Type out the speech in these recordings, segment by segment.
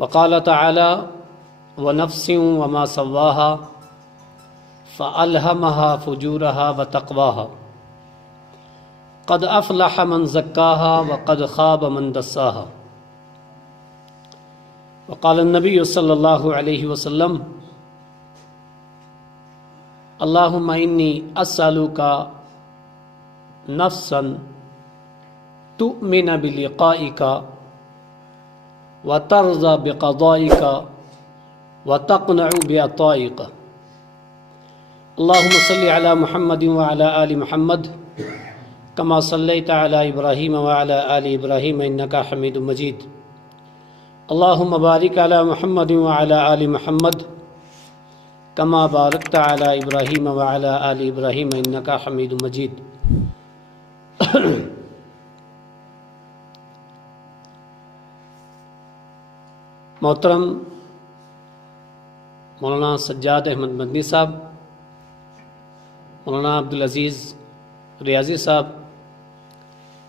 وقال تعالی ونفس وما سواها فألهمها فجورها وتقواها قد افلح من زکاها وقد خاب من دساها وقال النبی صلی اللہ علیہ وسلم اللہم انی اسألک نفسا تؤمن بلقائک وترضى بقضائك وتقنع بعطائك اللهم صل على محمد وعلى آل محمد كما صليت على إبراهيم وعلى آل إبراهيم إنك حميد مجيد اللهم بارك على محمد وعلى آل محمد كما باركت على إبراهيم وعلى آل إبراهيم إنك حميد مجيد محترم مولانا سجاد احمد مدنی صاحب، مولانا عبدالعزیز ریاضی صاحب،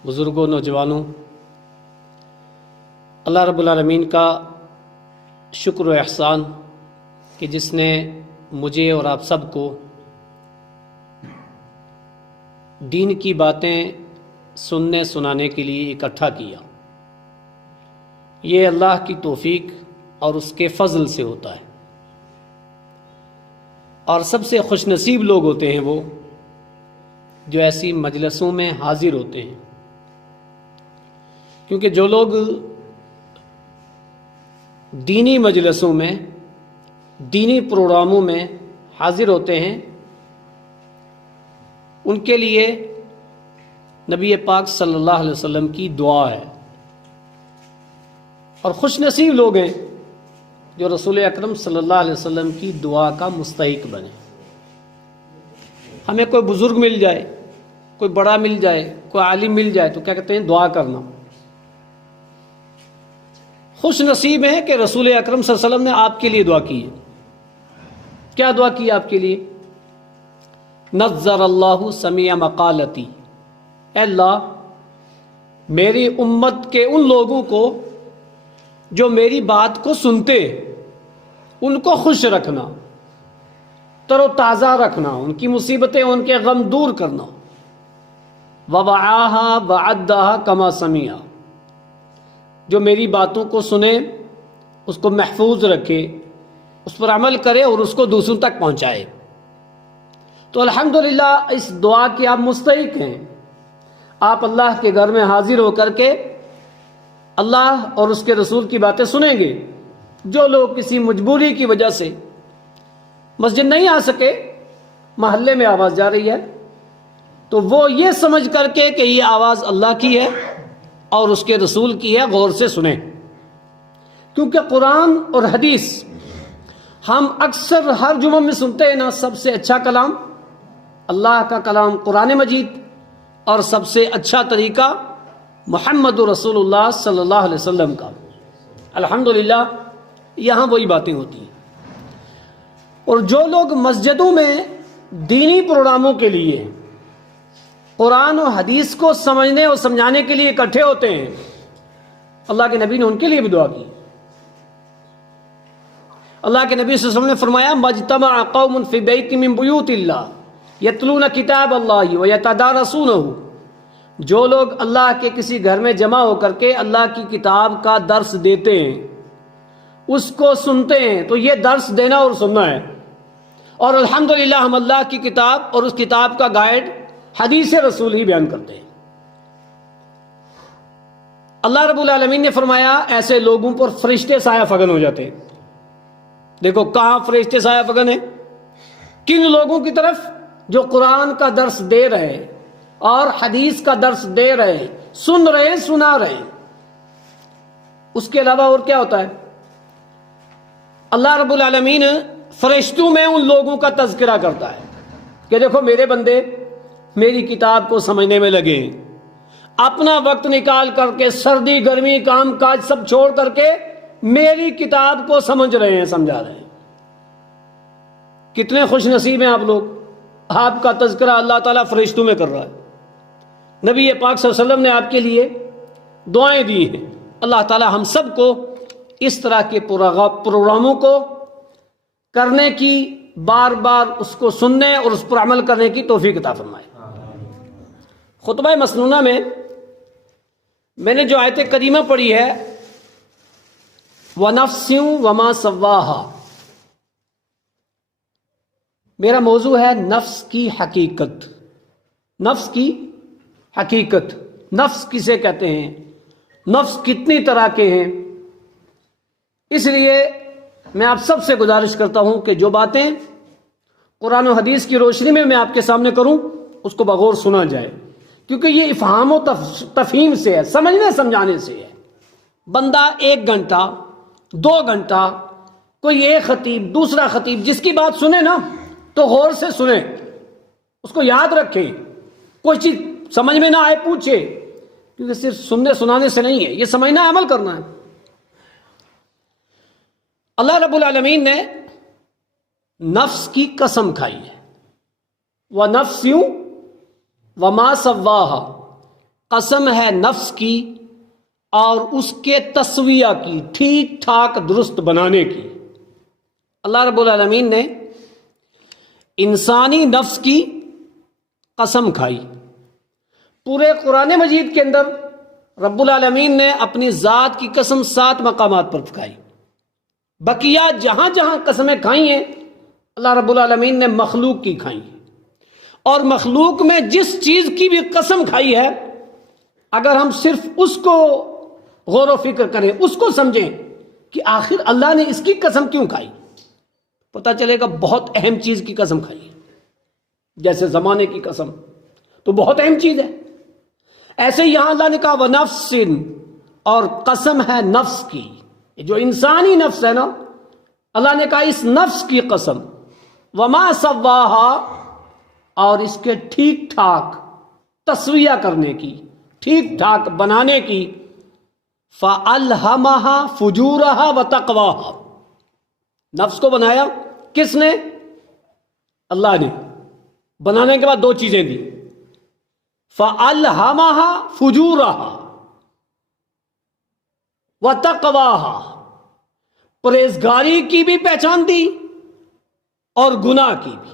بزرگوں، نوجوانوں، اللہ رب العالمین کا شکر و احسان کہ جس نے مجھے اور آپ سب کو دین کی باتیں سننے سنانے کے لیے اکٹھا کیا۔ یہ اللہ کی توفیق اور اس کے فضل سے ہوتا ہے، اور سب سے خوش نصیب لوگ ہوتے ہیں وہ جو ایسی مجلسوں میں حاضر ہوتے ہیں، کیونکہ جو لوگ دینی مجلسوں میں، دینی پروگراموں میں حاضر ہوتے ہیں، ان کے لیے نبی پاک صلی اللہ علیہ وسلم کی دعا ہے، اور خوش نصیب لوگ ہیں جو رسول اکرم صلی اللہ علیہ وسلم کی دعا کا مستحق بنے۔ ہمیں کوئی بزرگ مل جائے، کوئی بڑا مل جائے، کوئی عالم مل جائے تو کیا کہتے ہیں؟ دعا کرنا۔ خوش نصیب ہیں کہ رسول اکرم صلی اللہ علیہ وسلم نے آپ کے لیے دعا کی ہے۔ کیا دعا کی آپ کے لیے؟ نظر اللہ سمیع مقالتی، اے اللہ میری امت کے ان لوگوں کو جو میری بات کو سنتے ان کو خوش رکھنا، تر و تازہ رکھنا، ان کی مصیبتیں، ان کے غم دور کرنا۔ ووعاها وعدها كما سمع، جو میری باتوں کو سنے، اس کو محفوظ رکھے، اس پر عمل کرے اور اس کو دوسروں تک پہنچائے۔ تو الحمدللہ اس دعا کے آپ مستحق ہیں۔ آپ اللہ کے گھر میں حاضر ہو کر کے اللہ اور اس کے رسول کی باتیں سنیں گے۔ جو لوگ کسی مجبوری کی وجہ سے مسجد نہیں آ سکے، محلے میں آواز جا رہی ہے، تو وہ یہ سمجھ کر کے کہ یہ آواز اللہ کی ہے اور اس کے رسول کی ہے، غور سے سنیں، کیونکہ قرآن اور حدیث ہم اکثر ہر جمعہ میں سنتے ہیں نا، سب سے اچھا کلام اللہ کا کلام قرآن مجید، اور سب سے اچھا طریقہ محمد رسول اللہ صلی اللہ علیہ وسلم کا۔ الحمدللہ یہاں وہی باتیں ہوتی ہیں۔ اور جو لوگ مسجدوں میں دینی پروگراموں کے لیے قرآن و حدیث کو سمجھنے اور سمجھانے کے لیے اکٹھے ہوتے ہیں، اللہ کے نبی نے ان کے لیے بھی دعا کی۔ اللہ کے نبی صلی اللہ علیہ وسلم نے فرمایا مجتمع قوم فی بیت من بیوت اللہ یتلون کتاب اللہ ویتدارسونہ، جو لوگ اللہ کے کسی گھر میں جمع ہو کر کے اللہ کی کتاب کا درس دیتے ہیں، اس کو سنتے ہیں، تو یہ درس دینا اور سننا ہے۔ اور الحمدللہ ہم اللہ کی کتاب اور اس کتاب کا گائیڈ حدیث رسول ہی بیان کرتے ہیں۔ اللہ رب العالمین نے فرمایا ایسے لوگوں پر فرشتے سایہ فگن ہو جاتے ہیں۔ دیکھو کہاں فرشتے سایہ فگن ہیں؟ کن لوگوں کی طرف؟ جو قرآن کا درس دے رہے اور حدیث کا درس دے رہے، سن رہے، سنا رہے۔ اس کے علاوہ اور کیا ہوتا ہے؟ اللہ رب العالمین فرشتوں میں ان لوگوں کا تذکرہ کرتا ہے کہ دیکھو میرے بندے میری کتاب کو سمجھنے میں لگے ہیں، اپنا وقت نکال کر کے سردی گرمی کام کاج سب چھوڑ کر کے میری کتاب کو سمجھ رہے ہیں، سمجھا رہے ہیں۔ کتنے خوش نصیب ہیں آپ لوگ، آپ کا تذکرہ اللہ تعالیٰ فرشتوں میں کر رہا ہے۔ نبی پاک صلی اللہ علیہ وسلم نے آپ کے لیے دعائیں دی ہیں۔ اللہ تعالیٰ ہم سب کو اس طرح کے پروگراموں کو کرنے کی، بار بار اس کو سننے اور اس پر عمل کرنے کی توفیق عطا فرمائے۔ خطبہ مسنونہ میں نے جو آیت کریمہ پڑھی ہے وَنَفْسٍ وَمَا سَوَّاهَا، میرا موضوع ہے نفس کی حقیقت۔ نفس کی حقیقت، نفس کسے کہتے ہیں، نفس کتنی طرح کے ہیں۔ اس لیے میں آپ سب سے گزارش کرتا ہوں کہ جو باتیں قرآن و حدیث کی روشنی میں آپ کے سامنے کروں اس کو بغور سنا جائے، کیونکہ یہ افہام و تفہیم سے ہے، سمجھنے سمجھانے سے ہے۔ بندہ 1 گھنٹہ 2 گھنٹہ کوئی ایک خطیب دوسرا خطیب جس کی بات سنے نا تو غور سے سنے، اس کو یاد رکھے، کوئی چیز سمجھ میں نہ آئے پوچھے، کیونکہ صرف سننے سنانے سے نہیں ہے، یہ سمجھنا ہے، عمل کرنا ہے۔ اللہ رب العالمین نے نفس کی قسم کھائی ہے، وَنَفْسٍ وَمَا سَوَّاهَا، قسم ہے نفس کی اور اس کے تسویہ کی، ٹھیک ٹھاک درست بنانے کی۔ اللہ رب العالمین نے انسانی نفس کی قسم کھائی۔ پورے قرآن مجید کے اندر رب العالمین نے اپنی ذات کی قسم 7 مقامات پر کھائی۔ بقیہ جہاں جہاں قسمیں کھائی ہیں اللہ رب العالمین نے مخلوق کی کھائی ہیں، اور مخلوق میں جس چیز کی بھی قسم کھائی ہے اگر ہم صرف اس کو غور و فکر کریں، اس کو سمجھیں کہ آخر اللہ نے اس کی قسم کیوں کھائی، پتہ چلے گا بہت اہم چیز کی قسم کھائی ہے۔ جیسے زمانے کی قسم تو بہت اہم چیز ہے، ایسے یہاں اللہ نے کہا وَنَفْسٍ، اور قسم ہے نفس کی، جو انسانی نفس ہے نا، اللہ نے کہا اس نفس کی قسم، وَمَا سَوَّاهَا، اور اس کے ٹھیک ٹھاک تسویہ کرنے کی، ٹھیک ٹھاک بنانے کی۔ فَأَلْهَمَهَا فُجُورَهَا وَتَقْوَاهَا، نفس کو بنایا کس نے؟ اللہ نے۔ بنانے کے بعد 2 چیزیں دی، فَأَلْهَمَهَا فُجُورَهَا وَتَقْوَاهَا، پرہیزگاری کی بھی پہچان دی اور گناہ کی بھی۔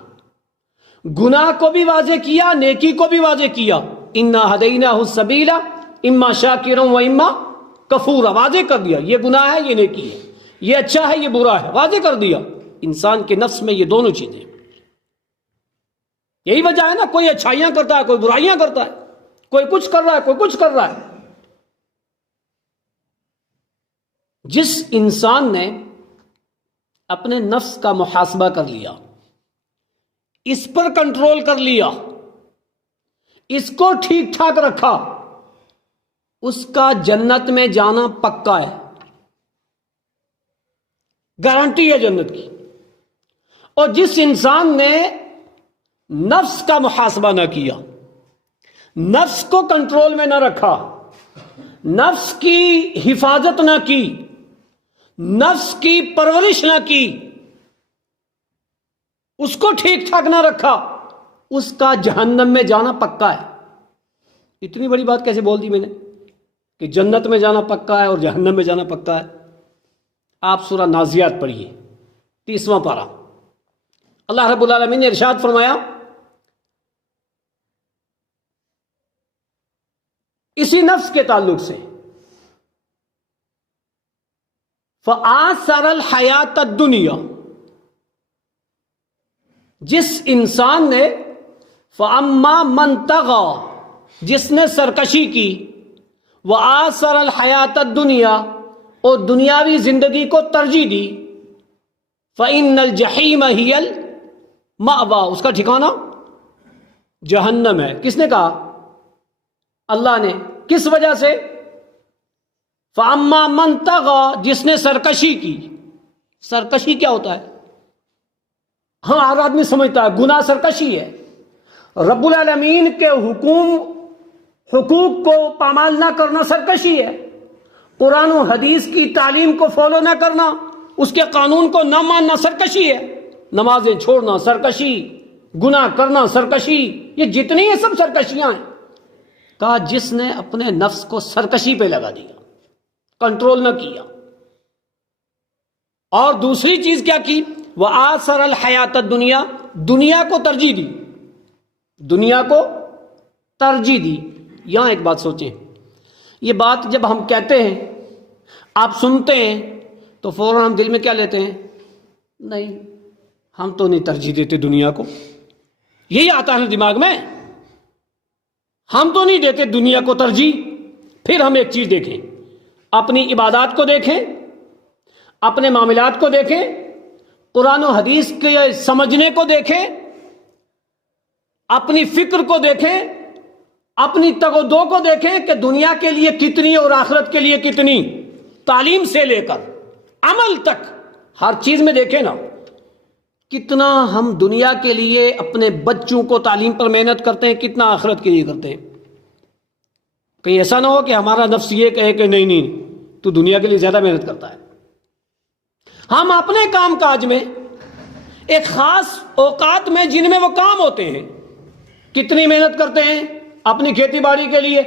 گناہ کو بھی واضح کیا، نیکی کو بھی واضح کیا۔ اِنَّا هَدَيْنَاهُ السَّبِيلَ إِمَّا شَاكِرًا وَإِمَّا كَفُورًا، واضح کر دیا، یہ گناہ ہے یہ نیکی ہے، یہ اچھا ہے یہ برا ہے، واضح کر دیا۔ انسان کے نفس میں یہ دونوں چیزیں، یہی وجہ ہے نا، کوئی اچھائیاں کرتا ہے کوئی برائیاں کرتا ہے، کوئی کچھ کر رہا ہے کوئی کچھ کر رہا ہے۔ جس انسان نے اپنے نفس کا محاسبہ کر لیا، اس پر کنٹرول کر لیا، اس کو ٹھیک ٹھاک رکھا، اس کا جنت میں جانا پکا ہے، گارنٹی ہے جنت کی۔ اور جس انسان نے نفس کا محاسبہ نہ کیا، نفس کو کنٹرول میں نہ رکھا، نفس کی حفاظت نہ کی، نفس کی پرورش نہ کی، اس کو ٹھیک ٹھاک نہ رکھا، اس کا جہنم میں جانا پکا ہے۔ اتنی بڑی بات کیسے بول دی میں نے کہ جنت میں جانا پکا ہے اور جہنم میں جانا پکا ہے؟ آپ سورہ نازیات پڑھیے 30واں پارہ، اللہ رب العالمین نے ارشاد فرمایا اسی نفس کے تعلق سے، فَآثَرَ الْحَيَاةَ الدُّنْيَا، جس انسان نے فَأَمَّا مَنْ طَغَى، جس نے سرکشی کی، وَآثَرَ الْحَيَاةَ الدُّنْيَا، اور دنیاوی زندگی کو ترجیح دی، فَإِنَّ الْجَحِيمَ هِيَ الْمَأْوَىٰ، اس کا ٹھکانہ جہنم ہے۔ کس نے کہا؟ اللہ نے۔ کس وجہ سے؟ فَأَمَّا مَنْ طَغَى، جس نے سرکشی کی۔ سرکشی کیا ہوتا ہے؟ ہاں ہر آدمی سمجھتا ہے گناہ سرکشی ہے، رب العالمین کے حقوق کو پامال نہ کرنا سرکشی ہے، قرآن و حدیث کی تعلیم کو فالو نہ کرنا، اس کے قانون کو نہ ماننا سرکشی ہے، نمازیں چھوڑنا سرکشی، گناہ کرنا سرکشی، یہ جتنی ہیں سب سرکشیاں ہیں۔ کہا جس نے اپنے نفس کو سرکشی پہ لگا دیا، کنٹرول نہ کیا، اور دوسری چیز کیا کی؟ وآثر الحیات الدنیا، دنیا کو ترجیح دی، دنیا کو ترجیح دی۔ یہاں ایک بات سوچیں، یہ بات جب ہم کہتے ہیں، آپ سنتے ہیں، تو فوراً ہم دل میں کیا لیتے ہیں؟ نہیں، ہم تو نہیں ترجیح دیتے دنیا کو، یہی آتا ہے دماغ میں، ہم تو نہیں دیتے دنیا کو ترجیح۔ پھر ہم ایک چیز دیکھیں، اپنی عبادات کو دیکھیں، اپنے معاملات کو دیکھیں، قرآن و حدیث کے سمجھنے کو دیکھیں، اپنی فکر کو دیکھیں، اپنی تگ و دو کو دیکھیں کہ دنیا کے لیے کتنی اور آخرت کے لیے کتنی، تعلیم سے لے کر عمل تک ہر چیز میں دیکھیں نا، کتنا ہم دنیا کے لیے اپنے بچوں کو تعلیم پر محنت کرتے ہیں، کتنا آخرت کے لیے کرتے ہیں۔ کہیں ایسا نہ ہو کہ ہمارا نفس یہ کہے کہ نہیں نہیں تو دنیا کے لیے زیادہ محنت کرتا ہے۔ ہم اپنے کام کاج میں ایک خاص اوقات میں جن میں وہ کام ہوتے ہیں کتنی محنت کرتے ہیں اپنی کھیتی باڑی کے لیے،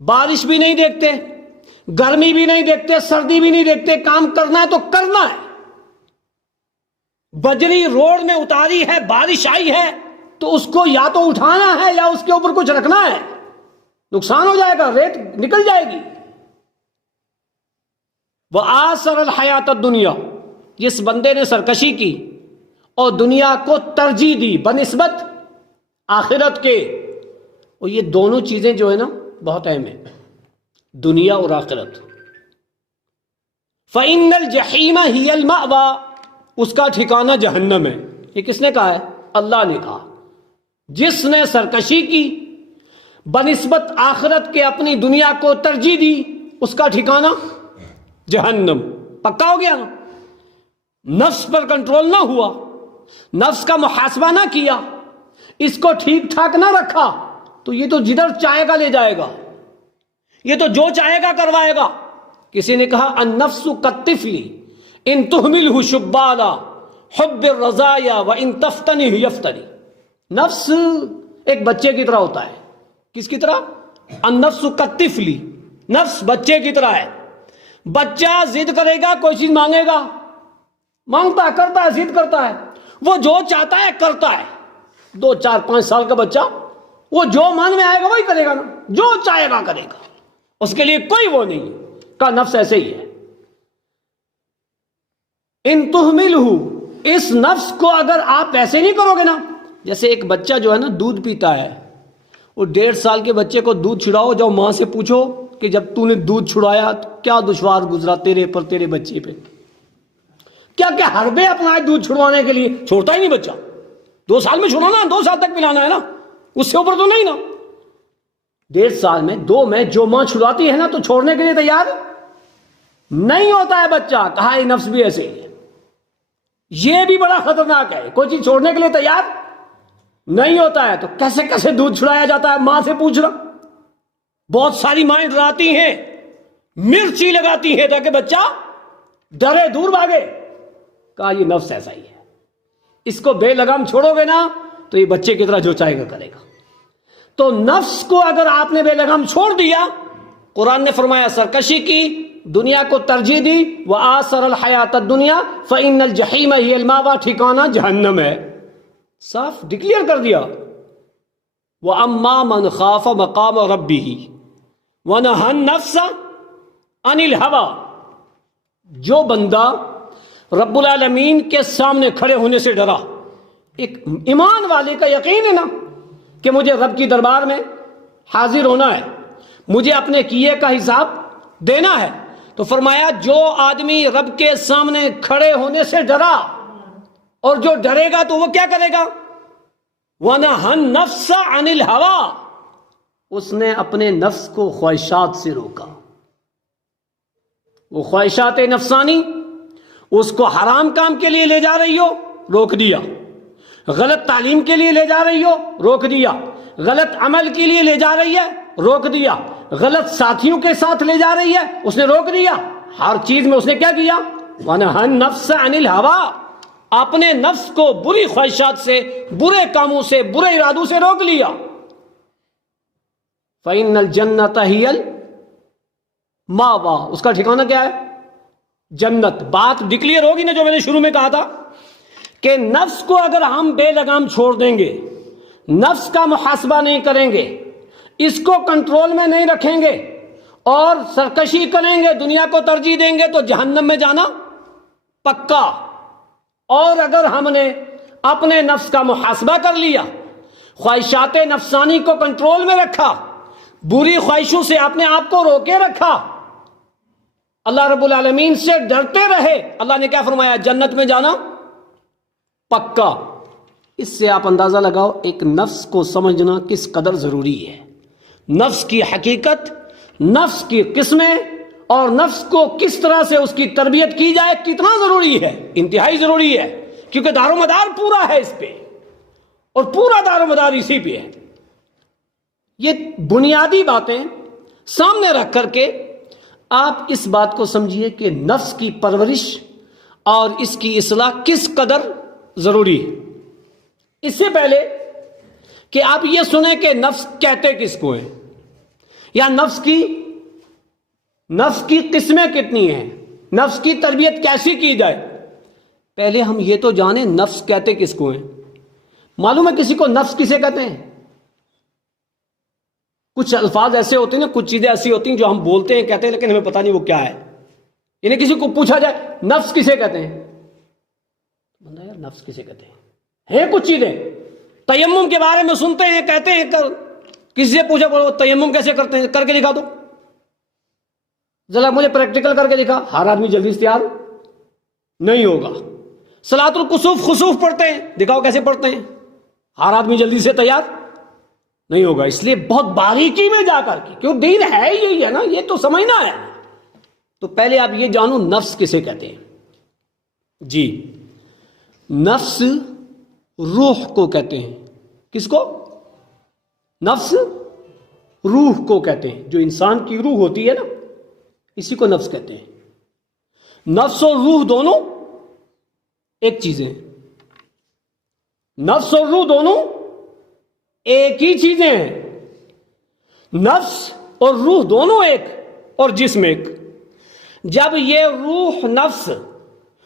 بارش بھی نہیں دیکھتے، گرمی بھی نہیں دیکھتے، سردی بھی نہیں دیکھتے، کام کرنا ہے تو کرنا ہے۔ بجری روڈ میں اتاری ہے، بارش آئی ہے تو اس کو یا تو اٹھانا ہے یا اس کے اوپر کچھ رکھنا ہے، نقصان ہو جائے گا، ریت نکل جائے گی۔ وآثر الحیات الدنیا، جس بندے نے سرکشی کی اور دنیا کو ترجیح دی بنسبت آخرت کے، اور یہ دونوں چیزیں جو ہے نا بہت اہم ہیں، دنیا اور آخرت۔ فإن الجحیم ہی المأوى، اس کا ٹھکانہ جہنم ہے۔ یہ کس نے کہا ہے؟ اللہ نے کہا۔ جس نے سرکشی کی بنسبت آخرت کے، اپنی دنیا کو ترجیح دی، اس کا ٹھکانہ جہنم۔ پکا ہو گیا نا؟ نفس پر کنٹرول نہ ہوا، نفس کا محاسبہ نہ کیا، اس کو ٹھیک ٹھاک نہ رکھا، تو یہ تو جدھر چاہے گا لے جائے گا، یہ تو جو چاہے گا کروائے گا۔ کسی نے کہا النفس کالطفل ان تہملہ شبالا حب الرزایا وان تفتنہ یفتری۔ نفس ایک بچے کی طرح ہوتا ہے۔ کس کی طرح؟ النفس کالطفل، نفس بچے کی طرح ہے۔ بچہ ضد کرے گا، کوئی چیز مانگے گا، مانگتا ہے، کرتا ہے، ضد کرتا ہے، وہ جو چاہتا ہے کرتا ہے۔ 2 4 5 سال کا بچہ وہ جو من میں آئے گا وہی کرے گا نا، جو چاہے گا کرے گا، اس کے لیے کوئی وہ نہیں کا نفس ایسے ہی ہے۔ ان تہملہ، اس نفس کو اگر آپ ایسے نہیں کرو گے نا، جیسے ایک بچہ جو ہے نا دودھ پیتا ہے، وہ 1.5 سال کے بچے کو دودھ چھڑاؤ، جاؤ ماں سے پوچھو کہ جب تو نے دودھ چھڑایا تو کیا دشوار گزرا تیرے پر، تیرے بچے پہ، کیا کیا حربے اپنائے دودھ چھڑوانے کے لیے۔ چھوڑتا ہی نہیں بچہ، 2 سال میں چھڑانا، 2 سال تک پلانا ہے نا، اس سے اوپر تو نہیں نا۔ 1.5 سال میں 2 میں جو ماں چھڑاتی ہے نا تو چھوڑنے کے لیے تیار نہیں ہوتا ہے بچہ۔ کہا یہ نفس بھی ایسے ہی ہے، یہ بھی بڑا خطرناک ہے، کوئی چیز چھوڑنے کے لیے تیار نہیں ہوتا ہے تو کیسے کیسے دودھ چھڑایا جاتا ہے، ماں سے پوچھ رہا۔ بہت ساری مائیں ڈراتی ہیں، مرچی لگاتی ہیں تاکہ بچہ ڈرے، دور بھاگے۔ کہا یہ نفس ایسا ہی ہے، اس کو بے لگام چھوڑو گے نا تو یہ بچے کی طرح جو چاہے گا کرے گا۔ تو نفس کو اگر آپ نے بے لگام چھوڑ دیا، قرآن نے فرمایا سرکشی کی، دنیا کو ترجیح دی، وآثر الحیات الدنیا فإن الجحیم ہی المأویٰ، ٹھکانہ جہنم ہے۔ صاف ڈکلیئر کر دیا۔ وَأَمَّا مَنْ خَافَ مَقَامَ رَبِّهِ وَنَهَى النَّفْسَ عَنِ الْهَوَىٰ، جو بندہ رب العالمین کے سامنے کھڑے ہونے سے ڈرا، ایک ایمان والے کا یقین ہے نا کہ مجھے رب کی دربار میں حاضر ہونا ہے، مجھے اپنے کیے کا حساب دینا ہے، تو فرمایا جو آدمی رب کے سامنے کھڑے ہونے سے ڈرا، اور جو ڈرے گا تو وہ کیا کرے گا؟ وَنَهَى النَّفْسَ عَنِ الْهَوَىٰ، اس نے اپنے نفس کو خواہشات سے روکا۔ وہ خواہشات نفسانی اس کو حرام کام کے لیے لے جا رہی ہو، روک دیا۔ غلط تعلیم کے لیے لے جا رہی ہو، روک دیا۔ غلط عمل کے لیے لے جا رہی ہے، روک دیا۔ غلط ساتھیوں کے ساتھ لے جا رہی ہے، اس نے روک دیا۔ ہر چیز میں اس نے کیا کیا؟ وَنَهَى النَّفْسَ عَنِ الْهَوَىٰ، اپنے نفس کو بری خواہشات سے، برے کاموں سے، برے ارادوں سے روک لیا۔ فَإِنَّ الْجَنَّةَ هِيَ الْمَأْوَىٰ، اس کا ٹھکانہ کیا ہے؟ جنت. بات ڈکلیئر ہوگی نا جو میں نے شروع میں کہا تھا کہ نفس کو اگر ہم بے لگام چھوڑ دیں گے, نفس کا محاسبہ نہیں کریں گے, اس کو کنٹرول میں نہیں رکھیں گے اور سرکشی کریں گے, دنیا کو ترجیح دیں گے, تو جہنم میں جانا پکا. اور اگر ہم نے اپنے نفس کا محاسبہ کر لیا, خواہشات نفسانی کو کنٹرول میں رکھا, بری خواہشوں سے اپنے آپ کو روکے رکھا, اللہ رب العالمین سے ڈرتے رہے, اللہ نے کیا فرمایا؟ جنت میں جانا پکا. اس سے آپ اندازہ لگاؤ ایک نفس کو سمجھنا کس قدر ضروری ہے. نفس کی حقیقت, نفس کی قسمیں اور نفس کو کس طرح سے اس کی تربیت کی جائے کتنا ضروری ہے, انتہائی ضروری ہے, کیونکہ دار و مدار پورا ہے اس پہ, اور پورا دار و مدار اسی پہ ہے. یہ بنیادی باتیں سامنے رکھ کر کے آپ اس بات کو سمجھیے کہ نفس کی پرورش اور اس کی اصلاح کس قدر ضروری ہے. اس سے پہلے کہ آپ یہ سنیں کہ نفس کہتے کس کو ہیں, یا نفس کی قسمیں کتنی ہیں, نفس کی تربیت کیسی کی جائے, پہلے ہم یہ تو جانیں نفس کہتے کس کو ہیں. معلوم ہے کسی کو نفس کسے کہتے ہیں؟ کچھ الفاظ ایسے ہوتے ہیں نا, کچھ چیزیں ایسی ہوتی ہیں جو ہم بولتے ہیں کہتے ہیں لیکن ہمیں پتہ نہیں وہ کیا ہے. یعنی کسی کو پوچھا جائے نفس کسے کہتے ہیں, بندہ یار نفس کسے کہتے ہیں کچھ چیزیں تیمم کے بارے میں سنتے ہیں, کہتے ہیں, کسی سے پوچھا بولو تیمم کیسے کرتے ہیں, کر کے دکھا دو ذرا, مجھے پریکٹیکل کر کے دکھا. ہر آدمی جلدی سے تیار نہیں ہوگا. صلاۃ الکسوف خسوف پڑھتے ہیں, دکھاؤ کیسے پڑھتے ہیں, ہر آدمی جلدی سے تیار نہیں ہوگا. اس لیے بہت باریکی میں جا کر کے, کیوں دین ہے یہی ہے نا, یہ تو سمجھنا ہے. تو پہلے آپ یہ جانو نفس کسے کہتے ہیں. جی, نفس روح کو کہتے ہیں. کس کو؟ نفس روح کو کہتے ہیں. جو انسان کی روح ہوتی ہے نا, اسی کو نفس کہتے ہیں. نفس اور روح دونوں ایک چیز ہیں. نفس اور روح دونوں ایک ہی چیزیں ہیں. نفس اور روح دونوں ایک اور جسم ایک. جب یہ روح, نفس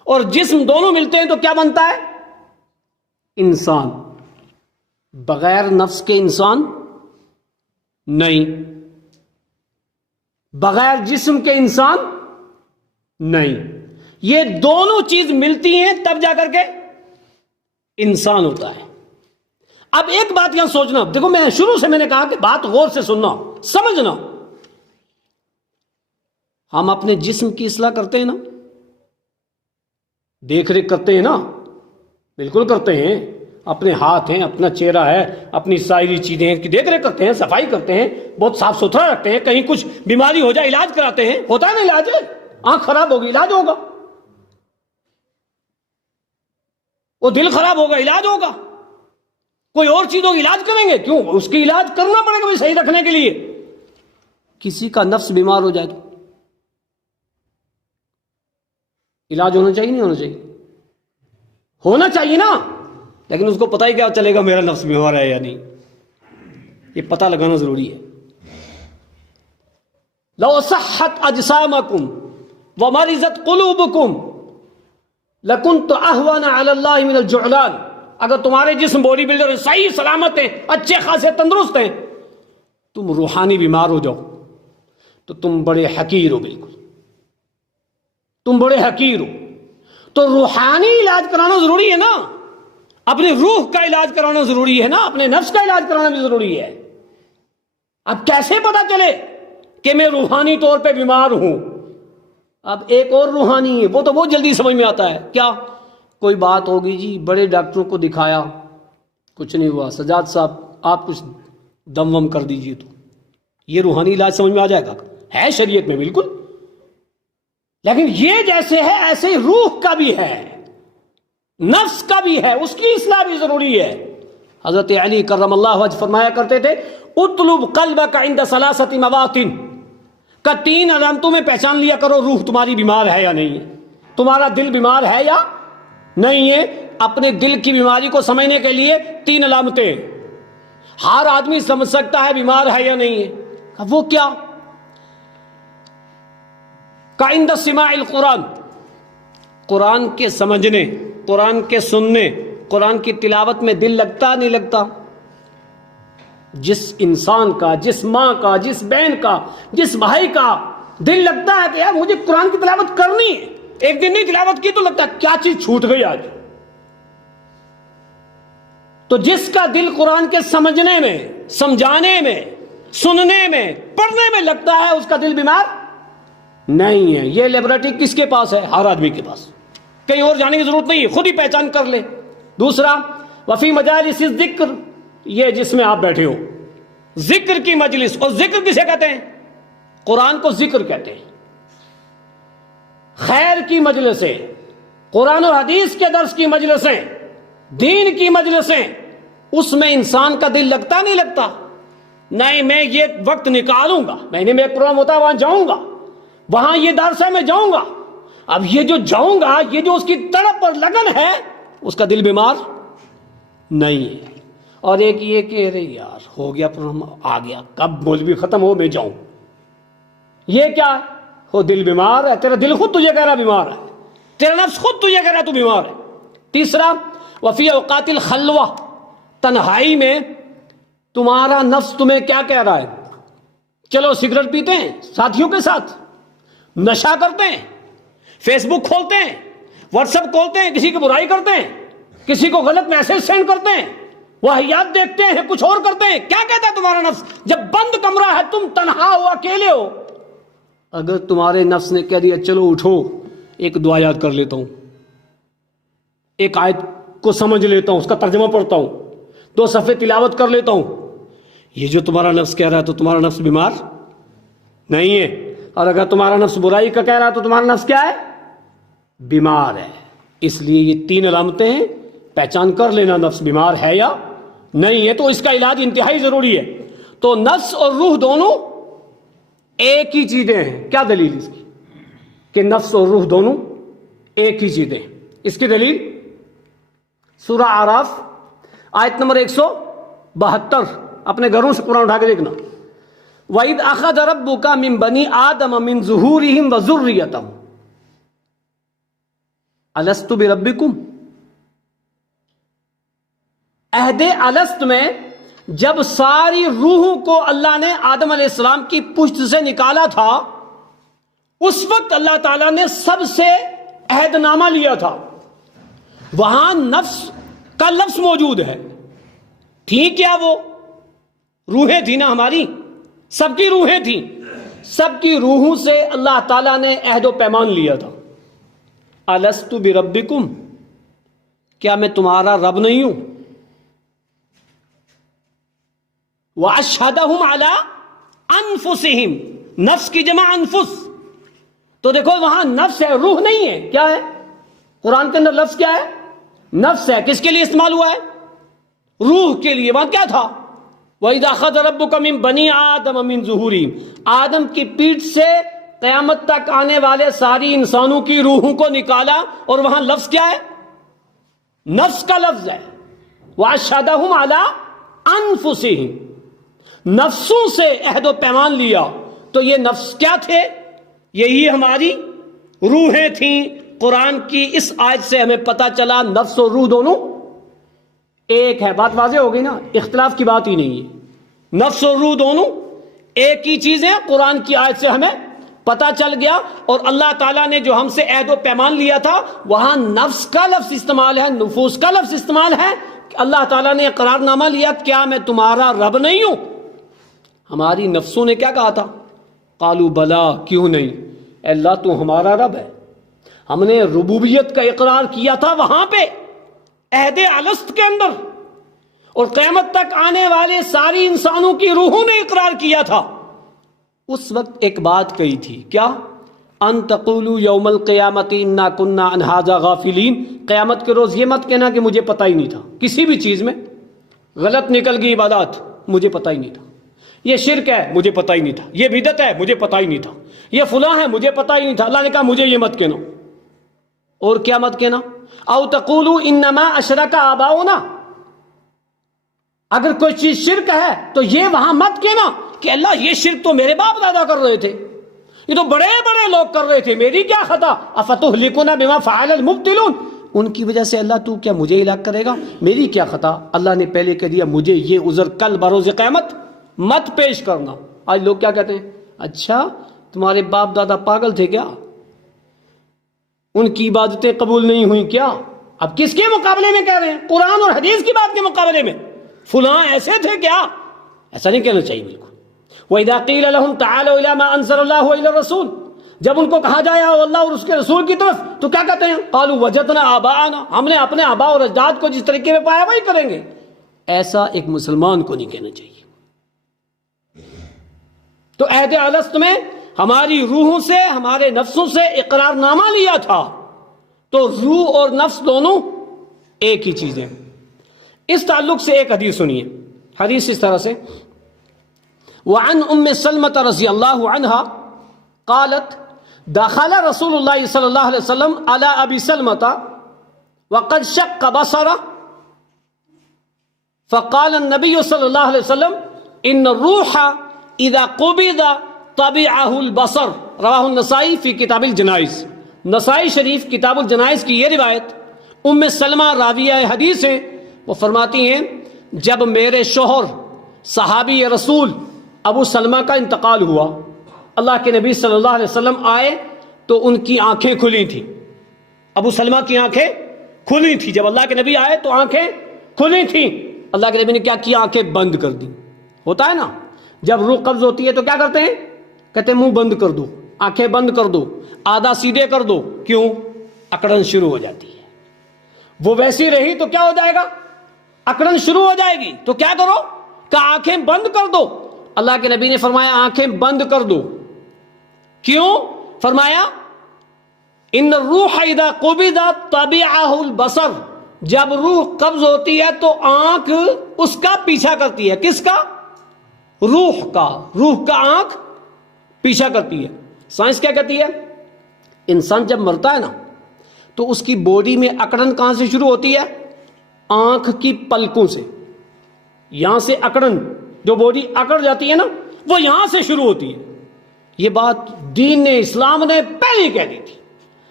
اور جسم دونوں ملتے ہیں تو کیا بنتا ہے؟ انسان. بغیر نفس کے انسان نہیں, بغیر جسم کے انسان نہیں. یہ دونوں چیز ملتی ہیں تب جا کر کے انسان ہوتا ہے. اب ایک بات یہاں سوچنا, دیکھو میں شروع سے میں نے کہا کہ بات غور سے سننا, سمجھنا. ہم اپنے جسم کی اصلاح کرتے ہیں نا, دیکھ ریکھ کرتے ہیں نا, بالکل کرتے ہیں. اپنے ہاتھ ہیں, اپنا چہرہ ہے, اپنی ساری چیزیں ہیں, دیکھ ریکھ کرتے ہیں, صفائی کرتے ہیں, بہت صاف ستھرا رکھتے ہیں. کہیں کچھ بیماری ہو جائے علاج کراتے ہیں, ہوتا ہے نا علاج, آنکھ خراب ہوگی علاج ہوگا, وہ دل خراب ہوگا علاج ہوگا, کوئی اور چیز ہوگی علاج کریں گے. کیوں؟ اس کی علاج کرنا پڑے گا بھی صحیح رکھنے کے لیے. کسی کا نفس بیمار ہو جائے تو علاج ہونا چاہیے نہیں ہونا چاہیے؟ ہونا چاہیے نا. لیکن اس کو پتہ ہی کیا چلے گا میرا نفس بیمار ہے یا نہیں, یہ پتہ لگانا ضروری ہے. لو صحت اجسامکم ومرضت قلوبکم لکنت اہون علی اللہ من الجعلان. اگر تمہارے جسم باڈی بلڈر صحیح سلامت ہیں, اچھے خاصے تندرست ہیں, تم روحانی بیمار ہو جاؤ تو تم بڑے حقیر ہو. بالکل تم بڑے حقیر ہو. تو روحانی علاج کرانا ضروری ہے نا, اپنے روح کا علاج کرانا ضروری ہے نا, اپنے نفس کا علاج کرانا بھی ضروری ہے. اب کیسے پتا چلے کہ میں روحانی طور پہ بیمار ہوں؟ اب ایک اور روحانی ہے, وہ تو بہت جلدی سمجھ میں آتا ہے. کیا؟ کوئی بات ہوگی جی, بڑے ڈاکٹروں کو دکھایا, کچھ نہیں ہوا, سجاد صاحب آپ کچھ دم وم کر دیجئے, تو یہ روحانی علاج سمجھ میں آ جائے گا؟ ہے شریعت میں بالکل. لیکن یہ جیسے ہے ایسے ہی روح کا بھی ہے, نفس کا بھی ہے, اس کی اصلاح بھی ضروری ہے. حضرت علی کرم اللہ وجہ فرمایا کرتے تھے, اطلب قلبک عند ثلاثۃ مواطن, کا 3 علامتوں میں پہچان لیا کرو روح تمہاری بیمار ہے یا نہیں ہے, تمہارا دل بیمار ہے یا نہیں ہے. اپنے دل کی بیماری کو سمجھنے کے لیے 3 علامتیں ہر آدمی سمجھ سکتا ہے بیمار ہے یا نہیں ہے. وہ کیا؟ عند سماع القرآن, قرآن کے سمجھنے، قرآن کے سننے، قرآن کی تلاوت میں دل لگتا نہیں لگتا؟ جس انسان کا، جس ماں کا، جس بہن کا، جس بھائی کا دل لگتا ہے کہ یار مجھے قرآن کی تلاوت کرنی ہے، ایک دن نہیں تلاوت کی تو لگتا ہے کیا چیز چھوٹ گئی آج۔ تو جس کا دل قرآن کے سمجھنے میں، سمجھانے میں، سننے میں، پڑھنے میں لگتا ہے، اس کا دل بیمار نہیں ہے۔ یہ لیبورٹری کس کے پاس ہے؟ ہر آدمی کے پاس، کہیں اور جانے کی ضرورت نہیں ہے، خود ہی پہچان کر لے۔ دوسرا، وفی مجالس الذکر، یہ جس میں آپ بیٹھے ہو، ذکر کی مجلس۔ اور ذکر کسے کہتے ہیں؟ قرآن کو ذکر کہتے ہیں۔ خیر کی مجلسیں، قرآن و حدیث کے درس کی مجلسیں، دین کی مجلسیں، اس میں انسان کا دل لگتا نہیں لگتا؟ نہیں، میں یہ وقت نکالوں گا، مہینے میں ایک پروگرام ہوتا ہے وہاں جاؤں گا، وہاں یہ درس ہے میں جاؤں گا۔ اب یہ جو جاؤں گا، یہ جو اس کی تڑپ اور لگن ہے، اس کا دل بیمار نہیں ہے۔ اور ایک یہ کہ ارے یار ہو گیا پروگرام، آ گیا، کب مولوی ختم ہو میں جاؤں، یہ کیا ہو؟ دل بیمار ہے، تیرا دل خود تجھے کہہ رہا بیمار ہے، تیرا نفس خود تجھے کہہ رہا تو بیمار ہے۔ تیسرا، وفی اوقات الخلوہ، تنہائی میں تمہارا نفس تمہیں کیا کہہ رہا ہے؟ چلو سگریٹ پیتے ہیں ساتھیوں کے ساتھ، نشہ کرتے ہیں، فیس بک کھولتے ہیں، واٹس ایپ کھولتے ہیں، کسی کی برائی کرتے ہیں، کسی کو غلط میسج سینڈ کرتے ہیں، واہیات دیکھتے ہیں، کچھ اور کرتے ہیں۔ کیا کہتا ہے تمہارا نفس جب بند کمرہ ہے، تم تنہا ہو، اکیلے ہو؟ اگر تمہارے نفس نے کہہ دیا چلو اٹھو ایک دعا یاد کر لیتا ہوں، ایک آیت کو سمجھ لیتا ہوں، اس کا ترجمہ پڑھتا ہوں، 2 صفحے تلاوت کر لیتا ہوں، یہ جو تمہارا نفس کہہ رہا ہے تو تمہارا نفس بیمار نہیں ہے۔ اور اگر تمہارا نفس برائی کا کہہ رہا ہے تو تمہارا نفس کیا ہے؟ بیمار ہے۔ اس لیے یہ 3 علامتیں ہیں، پہچان کر لینا نفس بیمار ہے یا نہیں ہے، تو اس کا علاج انتہائی ضروری ہے۔ تو نفس اور روح دونوں ایک ہی چیزیں ہیں۔ کیا دلیل اس کی کہ نفس اور روح دونوں ایک ہی چیزیں ہیں؟ اس کی دلیل سورہ اعراف آیت نمبر 172، اپنے گھروں سے قرآن اٹھا کے دیکھنا۔ وَإِذْ أَخَذَ رَبُّكَ مِن بَنِي آدَمَ مِن ظُهُورِهِمْ وَذُرِّيَّتَهُمْ أَلَسْتُ بِرَبِّكُمْ۔ عہد الست میں جب ساری روحوں کو اللہ نے آدم علیہ السلام کی پشت سے نکالا تھا، اس وقت اللہ تعالیٰ نے سب سے عہد نامہ لیا تھا۔ وہاں نفس کا لفظ موجود ہے، تھی کیا وہ؟ روحیں تھی نا ہماری، سب کی روحیں تھیں، سب کی روحوں سے اللہ تعالیٰ نے عہد و پیمان لیا تھا۔ الست بربکم، کیا میں تمہارا رب نہیں ہوں؟ وَأَشْهَدَهُمْ عَلَىٰ أَنفُسِهِمْ، نفس کی جمع انفس۔ تو دیکھو وہاں نفس ہے، روح نہیں ہے۔ کیا ہے؟ قرآن کے اندر لفظ کیا ہے؟ نفس ہے۔ کس کے لیے استعمال ہوا ہے؟ روح کے لیے۔ وہاں کیا تھا؟ وَإِذْ أَخَذَ رَبُّكَ مِن بَنِي آدَمَ مِن ظُهُورِهِمْ، آدم کی پیٹھ سے قیامت تک آنے والے ساری انسانوں کی روحوں کو نکالا، اور وہاں لفظ کیا ہے؟ نفس کا لفظ ہے۔ وَأَشْهَدَهُمْ عَلَىٰ أَنفُسِهِمْ، نفسوں سے عہد و پیمان لیا۔ تو یہ نفس کیا تھے؟ یہی ہماری روحیں تھیں۔ قرآن کی اس آیت سے ہمیں پتہ چلا نفس اور روح دونوں ایک ہے۔ بات واضح ہو گئی نا، اختلاف کی بات ہی نہیں ہے۔ نفس اور روح دونوں ایک ہی چیزیں، قرآن کی آیت سے ہمیں پتہ چل گیا۔ اور اللہ تعالیٰ نے جو ہم سے عہد و پیمان لیا تھا، وہاں نفس کا لفظ استعمال ہے، نفوس کا لفظ استعمال ہے۔ اللہ تعالیٰ نے قرار نامہ لیا، کیا میں تمہارا رب نہیں ہوں؟ ہماری نفسوں نے کیا کہا تھا؟ قالوا بلا، کیوں نہیں، اے اللہ تو ہمارا رب ہے۔ ہم نے ربوبیت کا اقرار کیا تھا وہاں پہ عہد الست کے اندر، اور قیامت تک آنے والے ساری انسانوں کی روحوں نے اقرار کیا تھا۔ اس وقت ایک بات کہی تھی، کیا؟ ان تقولوا یوم القیامت انا کنا عن ھذا غافلین، قیامت کے روز یہ مت کہنا کہ مجھے پتہ ہی نہیں تھا، کسی بھی چیز میں غلط نکل گئی عبادات، مجھے پتہ ہی نہیں تھا، یہ شرک ہے مجھے پتہ ہی نہیں تھا، یہ بدعت ہے مجھے پتہ ہی نہیں تھا، یہ فلاں ہے مجھے پتہ ہی نہیں تھا۔ اللہ نے کہا مجھے یہ مت کہنا۔ اور کیا مت کہنا؟ او تقولوا انما اشرک آباؤنا، اگر کوئی چیز شرک ہے تو یہ وہاں مت کہنا کہ اللہ یہ شرک تو میرے باپ دادا کر رہے تھے، یہ تو بڑے بڑے لوگ کر رہے تھے، میری کیا خطا؟ افتہلکنا بما فعل المبطلون، ان کی وجہ سے اللہ تو کیا مجھے ہلاک کرے گا؟ میری کیا خطا؟ اللہ نے پہلے کہہ دیا مجھے یہ عذر کل بروز قیامت مت پیش کرنا۔ آج لوگ کیا کہتے ہیں؟ اچھا تمہارے باپ دادا پاگل تھے کیا؟ ان کی عبادتیں قبول نہیں ہوئی کیا؟ اب کس کے مقابلے میں کہہ رہے ہیں؟ قرآن اور حدیث کی بات کے مقابلے میں فلاں ایسے تھے کیا؟ ایسا نہیں کہنا چاہیے بالکل۔ وَإِذَا قِيلَ لَهُمْ تَعَالَوْا إِلَىٰ مَا أَنزَلَ اللَّهُ وَإِلَى الرَّسُولِ، جب ان کو کہا جائے آؤ اللہ اور اس کے رسول کی طرف، تو کیا کہتے ہیں؟ قَالُوا وَجَدْنَا آبَاءَنَا، ہم نے اپنے آباء اور اجداد کو جس طریقے میں پایا وہی کریں گے۔ ایسا ایک مسلمان کو نہیں کہنا چاہیے۔ تو عہد الست میں ہماری روحوں سے، ہمارے نفسوں سے اقرار نامہ لیا تھا، تو روح اور نفس دونوں ایک ہی چیزیں۔ اس تعلق سے ایک حدیث سنیے، حدیث اس طرح سے، وعن ام سلمۃ رضی اللہ عنہا قالت دخل رسول اللہ صلی اللہ علیہ وسلم علی ابی سلمۃ وقد شق بصرہ فقال النبی صلی اللہ علیہ وسلم ان الروح اذا قبض طبعه البصر، رواہ النسائی فی کتاب الجنائز۔ نسائی شریف کتاب الجنائز کی یہ روایت، ام سلمہ راویہ حدیث ہیں، وہ فرماتی ہیں جب میرے شوہر صحابی رسول ابو سلمہ کا انتقال ہوا، اللہ کے نبی صلی اللہ علیہ وسلم آئے تو ان کی آنکھیں کھلی تھیں، ابو سلمہ کی آنکھیں کھلی تھیں۔ جب اللہ کے نبی آئے تو آنکھیں کھلی تھیں، اللہ کے نبی نے کیا کیا؟ آنکھیں بند کر دی۔ ہوتا ہے نا جب روح قبض ہوتی ہے تو کیا کرتے ہیں؟ کہتے ہیں منہ بند کر دو، آنکھیں بند کر دو، آدھا سیدھے کر دو۔ کیوں؟ اکڑن شروع ہو جاتی ہے۔ وہ ویسی رہی تو کیا ہو جائے گا؟ اکڑن شروع ہو جائے گی۔ تو کیا کرو کہ آنکھیں بند کر دو۔ اللہ کے نبی نے فرمایا آنکھیں بند کر دو۔ کیوں؟ فرمایا ان الروح اذا قبض طبعه البصر، جب روح قبض ہوتی ہے تو آنکھ اس کا پیچھا کرتی ہے۔ کس کا؟ روح کا۔ روح کا آنکھ پیچھا کرتی ہے۔ سائنس کیا کہتی ہے؟ انسان جب مرتا ہے نا تو اس کی باڈی میں اکڑن کہاں سے شروع ہوتی ہے؟ آنکھ کی پلکوں سے۔ یہاں سے اکڑن، جو باڈی اکڑ جاتی ہے نا، وہ یہاں سے شروع ہوتی ہے۔ یہ بات دین نے، اسلام نے پہلے کہہ دی تھی،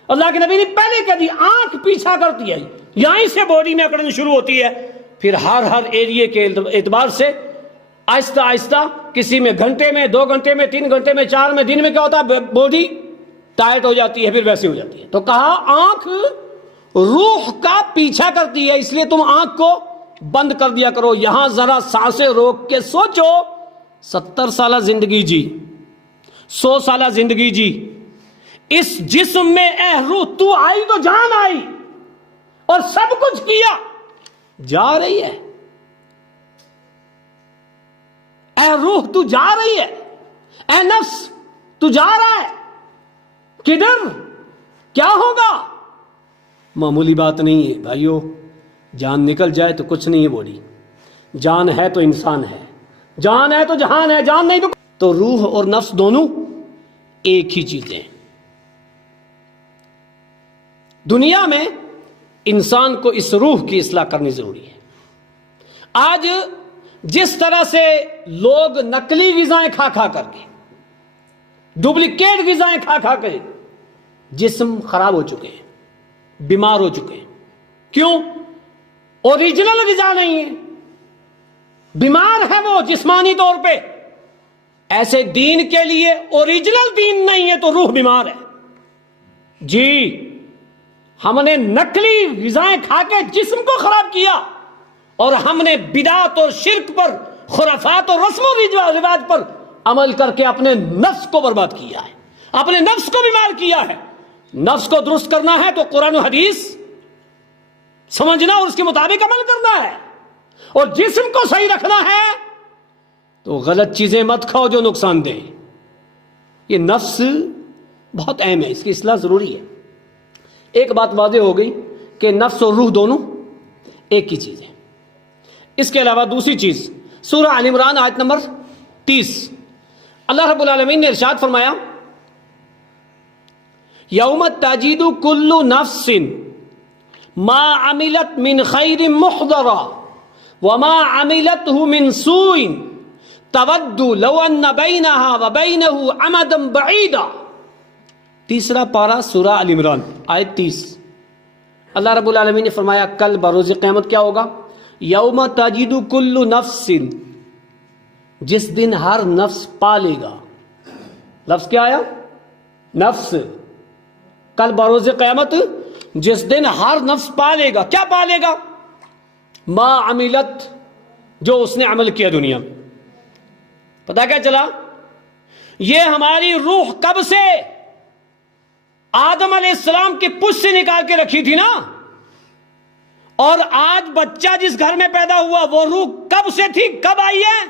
اللہ کے نبی نے پہلے کہہ دی، آنکھ پیچھا کرتی ہے، یہیں سے باڈی میں اکڑن شروع ہوتی ہے۔ پھر ہر ایریے کے اعتبار سے آہستہ آہستہ، کسی میں گھنٹے میں، 2 گھنٹے میں، 3 گھنٹے میں، 4 میں، دن میں کیا ہوتا ہے؟ باڈی ٹائٹ ہو جاتی ہے، پھر ویسی ہو جاتی ہے۔ تو کہا آنکھ روح کا پیچھا کرتی ہے، اس لیے تم آنکھ کو بند کر دیا کرو۔ یہاں ذرا سانسیں روک کے سوچو، 70 سالہ زندگی جی، 100 سالہ زندگی جی، اس جسم میں اے روح تو آئی تو جان آئی اور سب کچھ کیا، جا رہی ہے۔ اے روح تو جا رہی ہے، اے نفس تو جا رہا ہے، کدھر؟ کیا ہوگا؟ معمولی بات نہیں ہے بھائیو، جان نکل جائے تو کچھ نہیں ہے بولی، جان ہے تو انسان ہے، جان ہے تو جہان ہے، جان نہیں تو روح اور نفس دونوں ایک ہی چیزیں ہیں۔ دنیا میں انسان کو اس روح کی اصلاح کرنی ضروری ہے۔ آج جس طرح سے لوگ نقلی غذائیں کھا کھا کر کے، ڈپلیکیٹ غذائیں کھا کھا کے جسم خراب ہو چکے ہیں، بیمار ہو چکے ہیں۔ کیوں؟ اوریجنل غذا نہیں ہے، بیمار ہے وہ جسمانی طور پہ۔ ایسے دین کے لیے اوریجنل دین نہیں ہے تو روح بیمار ہے۔ جی ہم نے نقلی غذائیں کھا کے جسم کو خراب کیا، اور ہم نے بدعت اور شرک پر، خرافات اور رسم و رواج پر عمل کر کے اپنے نفس کو برباد کیا ہے، اپنے نفس کو بیمار کیا ہے۔ نفس کو درست کرنا ہے تو قرآن و حدیث سمجھنا اور اس کے مطابق عمل کرنا ہے، اور جسم کو صحیح رکھنا ہے تو غلط چیزیں مت کھاؤ جو نقصان دیں۔ یہ نفس بہت اہم ہے، اس کی اصلاح ضروری ہے۔ ایک بات واضح ہو گئی کہ نفس اور روح دونوں ایک ہی چیز ہے۔ اس کے علاوہ دوسری چیز، سورہ آل عمران آیت نمبر 30، اللہ رب العالمین نے ارشاد فرمایا یوم تجد کل نفس ما عملت من خیر محضرا وما عملته من سوء تود لو ان بینها وبینه امدا بعیدا تیسرا پارہ سورہ آل عمران آیت 30. اللہ رب العالمین نے فرمایا کل بروز قیامت کیا ہوگا؟ یوم تجد کل نفس، جس دن ہر نفس پالے گا. لفظ کیا آیا؟ نفس. کل بروز قیامت جس دن ہر نفس پالے گا. کیا پالے گا؟ ما عملت، جو اس نے عمل کیا دنیا میں. پتا کیا چلا؟ یہ ہماری روح کب سے آدم علیہ السلام کی پشت سے نکال کے رکھی تھی نا، اور آج بچہ جس گھر میں پیدا ہوا وہ روح کب سے تھی، کب آئی ہے؟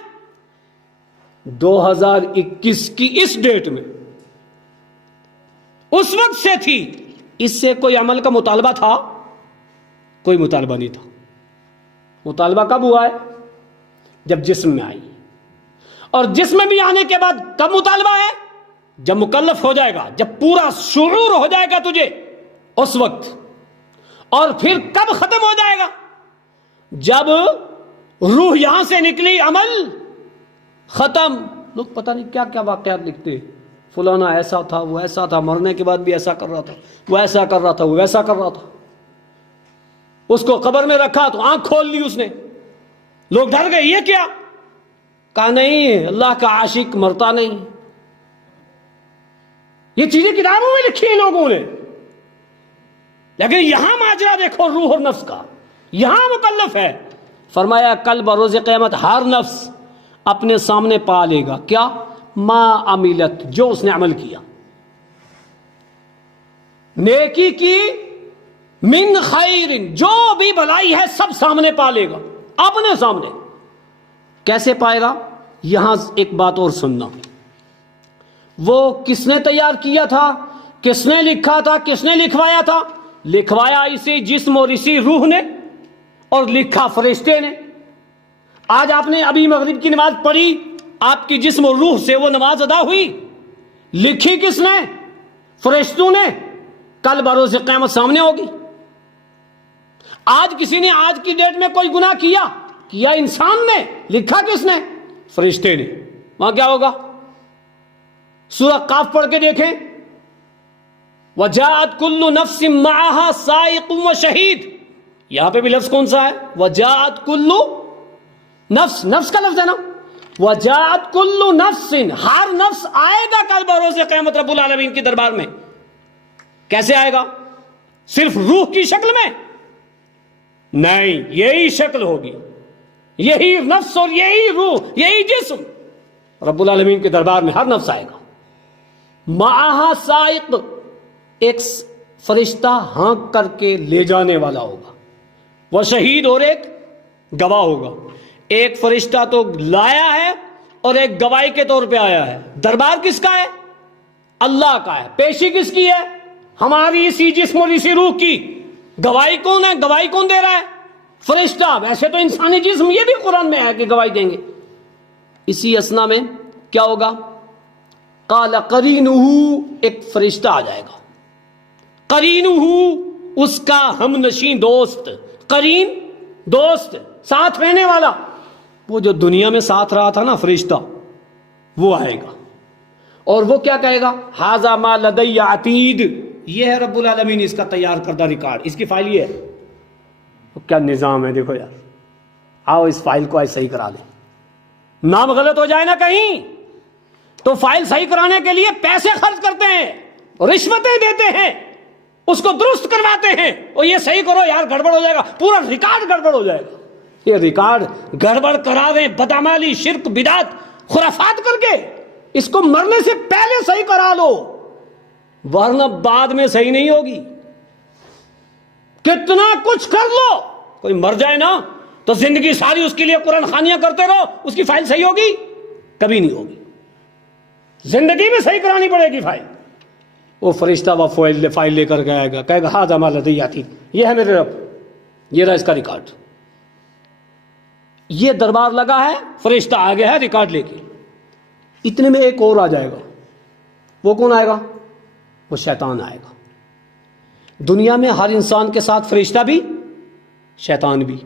2021 کی اس ڈیٹ میں، اس وقت سے تھی. اس سے کوئی عمل کا مطالبہ تھا؟ کوئی مطالبہ نہیں تھا. مطالبہ کب ہوا ہے؟ جب جسم میں آئی. اور جسم میں بھی آنے کے بعد کب مطالبہ ہے؟ جب مکلف ہو جائے گا، جب پورا شعور ہو جائے گا تجھے اس وقت. اور پھر کب ختم ہو جائے گا؟ جب روح یہاں سے نکلی، عمل ختم. لوگ پتہ نہیں کیا کیا واقعات لکھتے، فلانا ایسا تھا، وہ ایسا تھا، مرنے کے بعد بھی ایسا کر رہا تھا، وہ ایسا کر رہا تھا، وہ ویسا کر رہا تھا. اس کو قبر میں رکھا تو آنکھ کھول لی اس نے. لوگ ڈر گئے، یہ کیا؟ کہا نہیں، اللہ کا عاشق مرتا نہیں. یہ چیزیں کتابوں میں لکھی ہیں لوگوں نے، لیکن یہاں ماجرا دیکھو روح اور نفس کا. یہاں مکلف ہے. فرمایا کل بروز قیامت ہر نفس اپنے سامنے پا لے گا. کیا؟ ما عملت، جو اس نے عمل کیا. نیکی کی، من خیر، جو بھی بھلائی ہے سب سامنے پا لے گا، اپنے سامنے. کیسے پائے گا؟ یہاں ایک بات اور سننا. وہ کس نے تیار کیا تھا؟ کس نے لکھا تھا؟ کس نے لکھوایا تھا؟ لکھوایا اسی جسم اور اسی روح نے، اور لکھا فرشتے نے. آج آپ نے ابھی مغرب کی نماز پڑھی، آپ کی جسم اور روح سے وہ نماز ادا ہوئی. لکھی کس نے؟ فرشتوں نے. کل بروز قیامت سامنے ہوگی. آج کسی نے آج کی ڈیٹ میں کوئی گناہ کیا انسان نے، لکھا کس نے؟ فرشتے نے. وہاں کیا ہوگا؟ سورہ قاف پڑھ کے دیکھیں. وَجَاءَتْ كُلُّ نَفْسٍ مَعَهَا سَائِقٌ وَشَهِيدٌ. یہاں پہ بھی لفظ کون سا ہے؟ وَجَاءَتْ كُلُّ نفس، نفس کا لفظ ہے نا. وَجَاءَتْ كُلُّ نَفْسٍ، ہر نفس آئے گا کل بروز قیامت رب العالمین کی دربار میں. کیسے آئے گا؟ صرف روح کی شکل میں نہیں، یہی شکل ہوگی، یہی نفس اور یہی روح، یہی جسم. رب العالمین کے دربار میں ہر نفس آئے گا. معاہا سائق، ایک فرشتہ ہانک کر کے لے جانے والا ہوگا. وہ شہید، اور ایک گواہ ہوگا. ایک فرشتہ تو لایا ہے اور ایک گواہی کے طور پہ آیا ہے. دربار کس کا ہے؟ اللہ کا ہے. پیشی کس کی ہے؟ ہماری اسی جسم اور اسی روح کی. گواہی کون ہے؟ گواہی کون دے رہا ہے؟ فرشتہ. ویسے تو انسانی جسم، یہ بھی قرآن میں ہے کہ گواہی دیں گے. اسی اسنا میں کیا ہوگا؟ قال قرینہ، ایک فرشتہ آ جائے گا. قرینہ، اس کا ہم نشین دوست. قرین، دوست، ساتھ رہنے والا. وہ جو دنیا میں ساتھ رہا تھا نا فرشتہ، وہ آئے گا. اور وہ کیا کہے گا؟ ھذا ما لدی عتید. یہ ہے رب العالمین اس کا تیار کردہ ریکارڈ، اس کی فائل یہ ہے. کیا نظام ہے دیکھو یار. آؤ اس فائل کو ایسے صحیح کرا دیں. نام غلط ہو جائے نا کہیں تو فائل صحیح کرانے کے لیے پیسے خرچ کرتے ہیں، رشوتیں دیتے ہیں، اس کو درست کرواتے ہیں. اور یہ صحیح کرو یار، گڑبڑ ہو جائے گا، پورا ریکارڈ گڑبڑ ہو جائے گا. یہ ریکارڈ گڑبڑ کرا دیں، بدعمالی، شرک، بدعت، خرافات کر کے اس کو مرنے سے پہلے صحیح کرا لو، ورنہ بعد میں صحیح نہیں ہوگی. کتنا کچھ کر لو، کوئی مر جائے نا تو زندگی ساری اس کے لیے قرآن خوانیاں کرتے رہو، اس کی فائل صحیح ہوگی؟ کبھی نہیں ہوگی. زندگی میں صحیح کرانی پڑے گی فائل. وہ فرشتہ وہ فائل لے کر کے آئے گا، کہے گا ھذا ما لدی عتید، یہ ہے میرے رب، یہ رہا اس کا ریکارڈ. یہ دربار لگا ہے، فرشتہ آ گیا ہے ریکارڈ لے کے. اتنے میں ایک اور آ جائے گا. وہ کون آئے گا؟ وہ شیطان آئے گا. دنیا میں ہر انسان کے ساتھ فرشتہ بھی، شیطان بھی.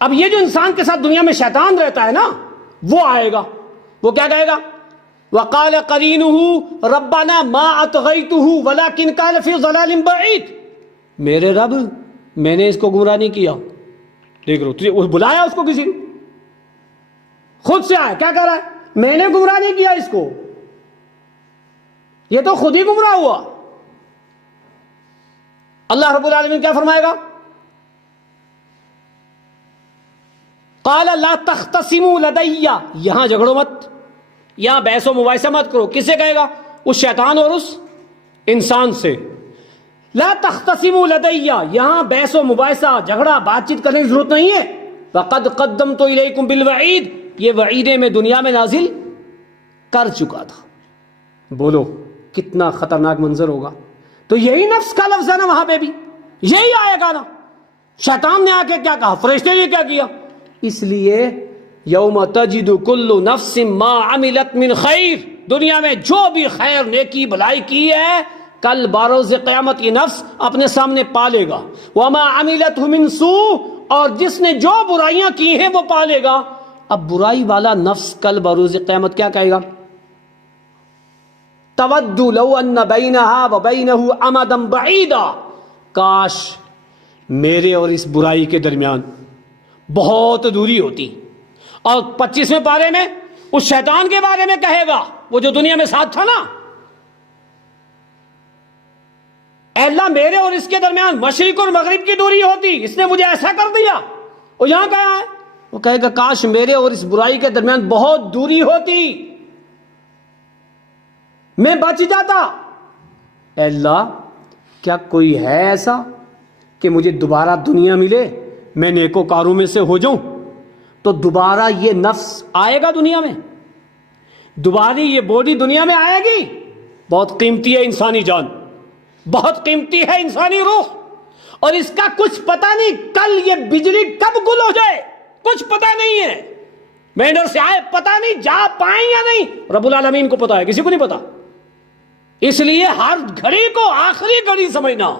اب یہ جو انسان کے ساتھ دنیا میں شیطان رہتا ہے نا، وہ آئے گا. وہ کیا کہے گا؟ وقال قرینہ ربنا ما اطغیتہ ولکن کان فی ضلال بعید، میرے رب میں نے اس کو گمراہ نہیں کیا. دیکھ رہو تجھے بلایا اس کو کسی نے، خود سے آیا کیا کہہ رہا ہے، میں نے گمراہ نہیں کیا اس کو، یہ تو خود ہی گمراہ ہوا. اللہ رب العالمین کیا فرمائے گا، قال لا تختصموا لدی، یہاں جھگڑو مت، یہاں بحث و مباحثہ مت کرو. کس سے کہے گا، اس شیطان اور اس انسان سے. لا تختصموا لدی، یہاں بحث و مباحثہ جھگڑا بات چیت کرنے کی ضرورت نہیں ہے. وقد قدمت الیکم بالوعید، یہ وعیدیں میں دنیا میں نازل کر چکا تھا. بولو کتنا خطرناک منظر ہوگا. تو یہی نفس کا لفظ ہے نا، وہاں پہ بھی یہی آئے گا نا. شیطان نے آ کے کیا کہا، فرشتے نے کیا کیا. اس لیے یوم تجد کل نفس ما عملت من خیر، دنیا میں جو بھی خیر نیکی بھلائی کی ہے کل بروز قیامت یہ نفس اپنے سامنے پالے گا. وما عملت من سوء، اور جس نے جو برائیاں کی ہیں وہ پالے گا. اب برائی والا نفس کل بروز قیامت کیا کہے گا، تود لو ان بینہا وبینہ امدا بعیدا، کاش میرے اور اس برائی کے درمیان بہت دوری ہوتی. اور 25ویں پارے میں اس شیطان کے بارے میں کہے گا، وہ جو دنیا میں ساتھ تھا نا، اے اللہ میرے اور اس کے درمیان مشرق اور مغرب کی دوری ہوتی، اس نے مجھے ایسا کر دیا. اور یہاں کہا ہے، وہ کہے گا کاش میرے اور اس برائی کے درمیان بہت دوری ہوتی، میں بچ جاتا. اے اللہ کیا کوئی ہے ایسا کہ مجھے دوبارہ دنیا ملے، میں نیکوکاروں میں سے ہو جاؤں. تو دوبارہ یہ نفس آئے گا دنیا میں، دوبارہ یہ باڈی دنیا میں آئے گی. بہت قیمتی ہے انسانی جان، بہت قیمتی ہے انسانی روح، اور اس کا کچھ پتہ نہیں کل یہ بجلی کب گل ہو جائے، کچھ پتہ نہیں ہے. مینڈر سے آئے پتہ نہیں جا پائیں یا نہیں، رب العالمین کو پتہ ہے، کسی کو نہیں پتا. اس لیے ہر گھڑی کو آخری گھڑی سمجھنا،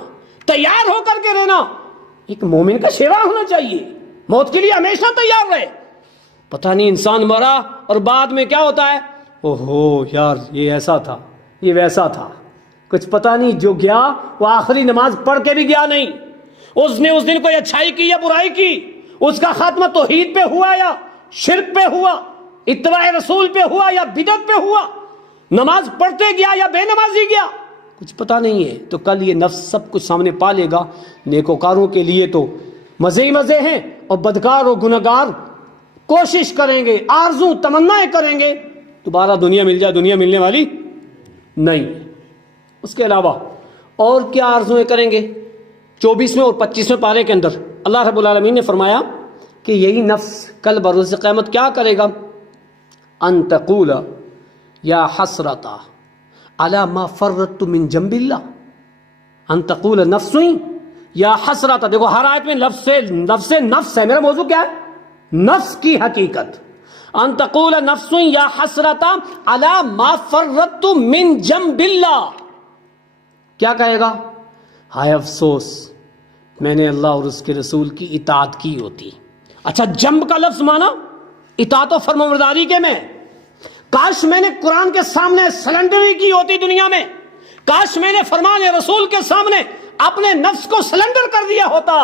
تیار ہو کر کے رہنا. ایک مومن کا شیوا ہونا چاہیے، موت کے لیے ہمیشہ تیار رہے. پتہ نہیں انسان مرا اور بعد میں کیا ہوتا ہے، اوہو یار یہ ایسا تھا یہ ویسا تھا، کچھ پتہ نہیں. جو گیا وہ آخری نماز پڑھ کے بھی گیا نہیں، اس نے اس دن کوئی اچھائی کی یا برائی کی، اس کا خاتمہ توحید پہ ہوا یا شرک پہ ہوا، اتباع رسول پہ ہوا یا بدعت پہ ہوا، نماز پڑھتے گیا یا بے نمازی گیا، کچھ پتہ نہیں ہے. تو کل یہ نفس سب کچھ سامنے پا لے گا. نیکوکاروں کے لیے تو مزے ہی مزے ہیں، اور بدکار اور گنہگار کوشش کریں گے، آرزو تمنائیں کریں گے دوبارہ دنیا مل جائے. دنیا ملنے والی نہیں. اس کے علاوہ اور کیا آرزویں کریں گے. 24ویں اور 25ویں پارے کے اندر اللہ رب العالمین نے فرمایا کہ یہی نفس کل بروز قیامت کیا کرے گا، ان تقول یا حسرتا علی ما فرطت من جنب اللہ. ان تقول نفس یا حسرتا، دیکھو ہر آیت میں نفس ہے. میرا موضوع کیا ہے، نفس کی حقیقت. ان تقول نفس یا حسرتا علی ما فرطت من جنب اللہ، کیا کہے گا، ہائے افسوس میں نے اللہ اور اس کے رسول کی اطاعت کی ہوتی. اچھا جنب کا لفظ مانا اطاعت و فرمانبرداری کے میں، کاش میں نے قرآن کے سامنے سلنڈری کی ہوتی دنیا میں، کاش میں نے فرمان رسول کے سامنے اپنے نفس کو سلنڈر کر دیا ہوتا.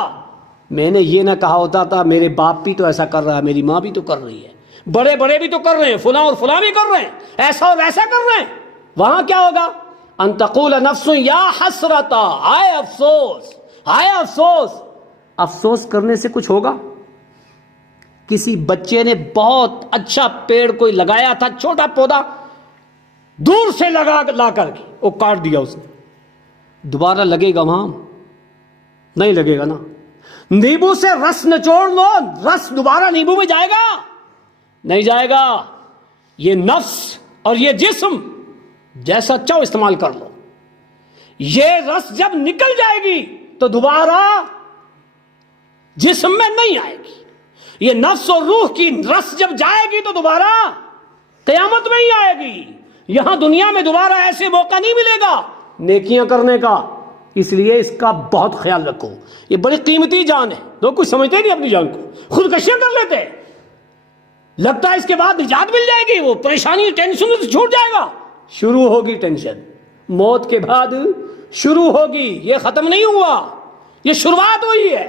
میں نے یہ نہ کہا ہوتا تھا میرے باپ بھی تو ایسا کر رہا ہے، میری ماں بھی تو کر رہی ہے، بڑے بڑے بھی تو کر رہے ہیں، فلاں اور فلاں بھی کر رہے ہیں، ایسا اور ویسا کر رہے ہیں. وہاں کیا ہوگا، ان تقول نفس یا حسرتا، ہائے افسوس ہائے افسوس. افسوس کرنے سے کچھ ہوگا. کسی بچے نے بہت اچھا پیڑ کوئی لگایا تھا، چھوٹا پودا دور سے لا کر کے وہ کاٹ دیا اس نے، دوبارہ لگے گا وہاں، نہیں لگے گا نا. نیبو سے رس نچوڑ لو، رس دوبارہ نیبو میں جائے گا، نہیں جائے گا. یہ نفس اور یہ جسم جیسا چاہو استعمال کر لو، یہ رس جب نکل جائے گی تو دوبارہ جسم میں نہیں آئے گی. یہ نفس اور روح کی رس جب جائے گی تو دوبارہ قیامت میں ہی آئے گی. یہاں دنیا میں دوبارہ ایسے موقع نہیں ملے گا نیکیاں کرنے کا. اس لیے اس کا بہت خیال رکھو، یہ بڑی قیمتی جان ہے. لوگ کچھ سمجھتے نہیں اپنی جان کو، خودکشیاں کر لیتے. لگتا ہے اس کے بعد نجات مل جائے گی، وہ پریشانی ٹینشن سے چھوٹ جائے گا، شروع ہوگی ٹینشن، موت کے بعد شروع ہوگی، یہ ختم نہیں ہوا، یہ شروعات ہوئی ہے۔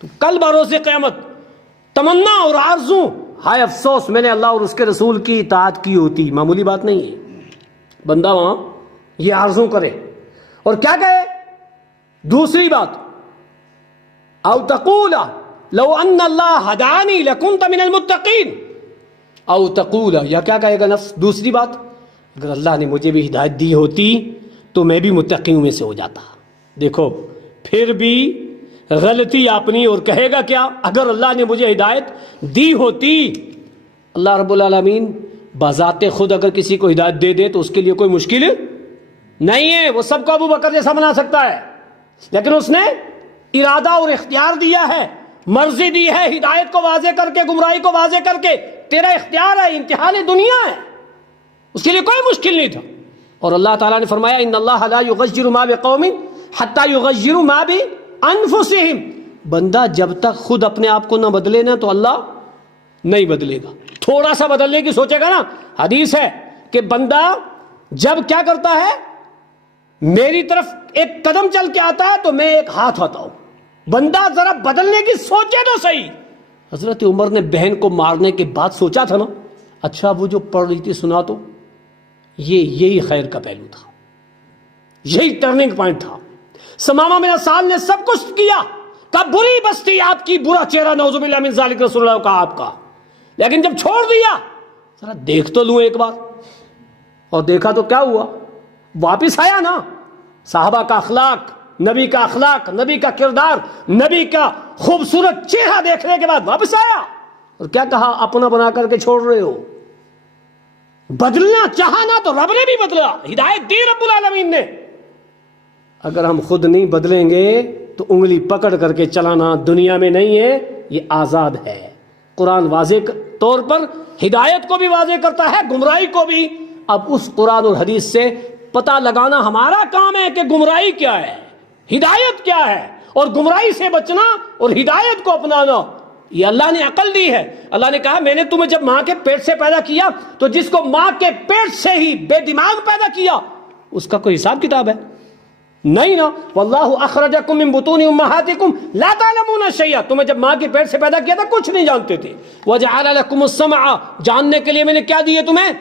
تو کل بروز قیامت تمنا اور آرزو، ہائے افسوس میں نے اللہ اور اس کے رسول کی اطاعت کی ہوتی، معمولی بات نہیں ہے۔ بندہ وہاں یہ آرزو کرے اور کیا کہے؟ دوسری بات، او تقول لو ان اللہ ہدانی لکنت من المتقین، او تقول، یا کیا کہے گا نفس؟ دوسری بات، اگر اللہ نے مجھے بھی ہدایت دی ہوتی تو میں بھی متقیوں میں سے ہو جاتا۔ دیکھو پھر بھی غلطی اپنی، اور کہے گا کیا؟ اگر اللہ نے مجھے ہدایت دی ہوتی۔ اللہ رب العالمین بذات خود اگر کسی کو ہدایت دے دے تو اس کے لیے کوئی مشکل نہیں ہے، وہ سب کو ابو بکر جیسا بنا سکتا ہے، لیکن اس نے ارادہ اور اختیار دیا ہے، مرضی دی ہے، ہدایت کو واضح کر کے، گمراہی کو واضح کر کے، تیرا اختیار ہے، امتحان دنیا ہے، اس کے لیے کوئی مشکل نہیں تھا۔ اور اللہ تعالیٰ نے فرمایا ان اللہ لا یغیر ما بقوم حتی یغیروا ما بانفسہم، بندہ جب تک خود اپنے آپ کو نہ بدلے نا تو اللہ نہیں بدلے گا۔ تھوڑا سا بدلنے کی سوچے گا نا، حدیث ہے کہ بندہ جب کیا کرتا ہے، میری طرف ایک قدم چل کے آتا ہے تو میں ایک ہاتھ آتا ہوں، بندہ ذرا بدلنے کی سوچے تو صحیح۔ حضرت عمر نے بہن کو مارنے کے بعد سوچا تھا نا، اچھا وہ جو پڑھ رہی تھی سنا تو، یہی خیر کا پہلو تھا، یہی ٹرننگ پوائنٹ تھا۔ سمامہ بن اسال نے سب کچھ کیا، کہا بری بستی آپ کی، برا چہرہ، نعوذ باللہ من ذالک، رسول اللہ کا آپ کا، لیکن جب چھوڑ دیا ذرا دیکھ تو لوں ایک بار، اور دیکھا تو کیا ہوا، واپس آیا نا۔ صحابہ کا اخلاق، نبی کا اخلاق، نبی کا کردار، نبی کا خوبصورت چہرہ دیکھنے کے بعد واپس آیا، اور کیا کہا؟ اپنا بنا کر کے چھوڑ رہے ہو۔ بدلنا چاہا نا تو رب نے بھی بدلا، ہدایت دی رب العالمین نے۔ اگر ہم خود نہیں بدلیں گے تو انگلی پکڑ کر کے چلانا دنیا میں نہیں ہے، یہ آزاد ہے۔ قرآن واضح طور پر ہدایت کو بھی واضح کرتا ہے، گمراہی کو بھی۔ اب اس قرآن اور حدیث سے پتہ لگانا ہمارا کام ہے کہ گمراہی کیا ہے، ہدایت کیا ہے، اور گمراہی سے بچنا اور ہدایت کو اپنانا، یہ اللہ نے عقل دی ہے۔ اللہ نے کہا میں نے تمہیں جب ماں کے پیٹ سے پیدا کیا تو جس کو ماں کے پیٹ سے ہی بے دماغ پیدا کیا اس کا کوئی حساب کتاب ہے؟ نہیں نا۔ واللہ اخرجکم من بطون امہاتکم لا تعلمون شیئا، تمہیں جب ماں کے پیٹ سے پیدا کیا تھا کچھ نہیں جانتے تھے۔ وجعل لکم السمع، جاننے کے لیے میں نے کیا دیے تمہیں؟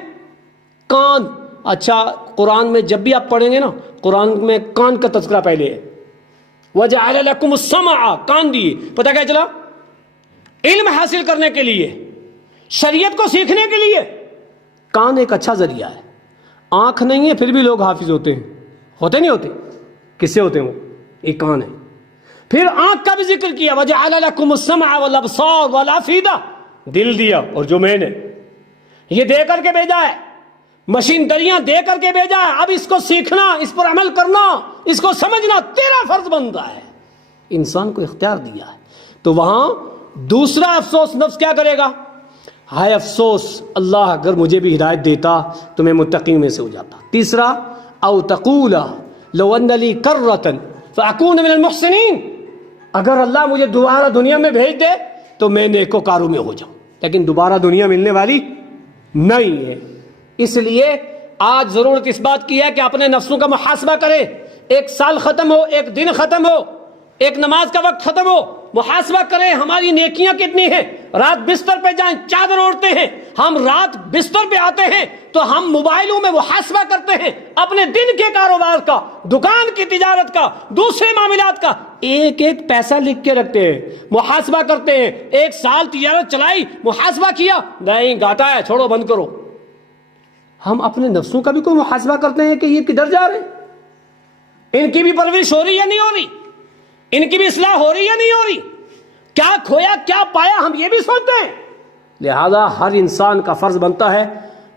کان۔ اچھا قرآن میں جب بھی آپ پڑھیں گے نا، قرآن میں کان کا تذکرہ پہلے ہے۔ وجعل لکم السمع، کان دیے، پتہ کیا چلا؟ علم حاصل کرنے کے لیے، شریعت کو سیکھنے کے لیے کان ایک اچھا ذریعہ ہے۔ آنکھ نہیں ہے پھر بھی لوگ حافظ ہوتے ہیں، ہوتے نہیں ہوتے؟ کس سے ہوتے ہیں؟ وہ ایک کان ہے۔ پھر آنکھ کا بھی ذکر کیا، وجعل لکم السمع والابصار والافئدہ، دل دیا، اور جو میں نے یہ دے کر کے بھیجا ہے، مشینریاں دے کر کے بھیجا ہے، اب اس کو سیکھنا، اس پر عمل کرنا، اس کو سمجھنا تیرا فرض بنتا ہے۔ انسان کو اختیار دیا ہے۔ تو وہاں دوسرا افسوس نفس کیا کرے گا؟ ہائے افسوس، اللہ اگر مجھے بھی ہدایت دیتا تو میں متقین میں سے ہو جاتا۔ تیسرا، او تقول لو ان لی کرۃ فاکون من المحسنین، اگر اللہ مجھے دوبارہ دنیا میں بھیج دے تو میں نیکوکاروں میں ہو جاؤں، لیکن دوبارہ دنیا ملنے والی نہیں ہے۔ اس لیے آج ضرورت اس بات کی ہے کہ اپنے نفسوں کا محاسبہ کرے۔ ایک سال ختم ہو، ایک دن ختم ہو، ایک نماز کا وقت ختم ہو، محاسبہ کریں ہماری نیکیاں کتنی ہیں۔ رات بستر پہ جائیں، چادر اوڑھتے ہیں، ہم رات بستر پہ آتے ہیں تو ہم موبائلوں میں محاسبہ کرتے ہیں اپنے دن کے کاروبار کا، دکان کی تجارت کا، دوسرے معاملات کا، ایک ایک پیسہ لکھ کے رکھتے ہیں، محاسبہ کرتے ہیں۔ ایک سال تجارت چلائی، محاسبہ کیا، نہیں گھاٹا ہے، چھوڑو بند کرو۔ ہم اپنے نفسوں کا بھی کوئی محاسبہ کرتے ہیں کہ یہ کدھر جا رہے ہیں، ان کی بھی پرورش ہو رہی یا نہیں ہو رہی، ان کی بھی اصلاح ہو رہی یا نہیں ہو رہی، کیا کھویا کیا پایا، ہم یہ بھی سوچتے ہیں۔ لہذا ہر انسان کا فرض بنتا ہے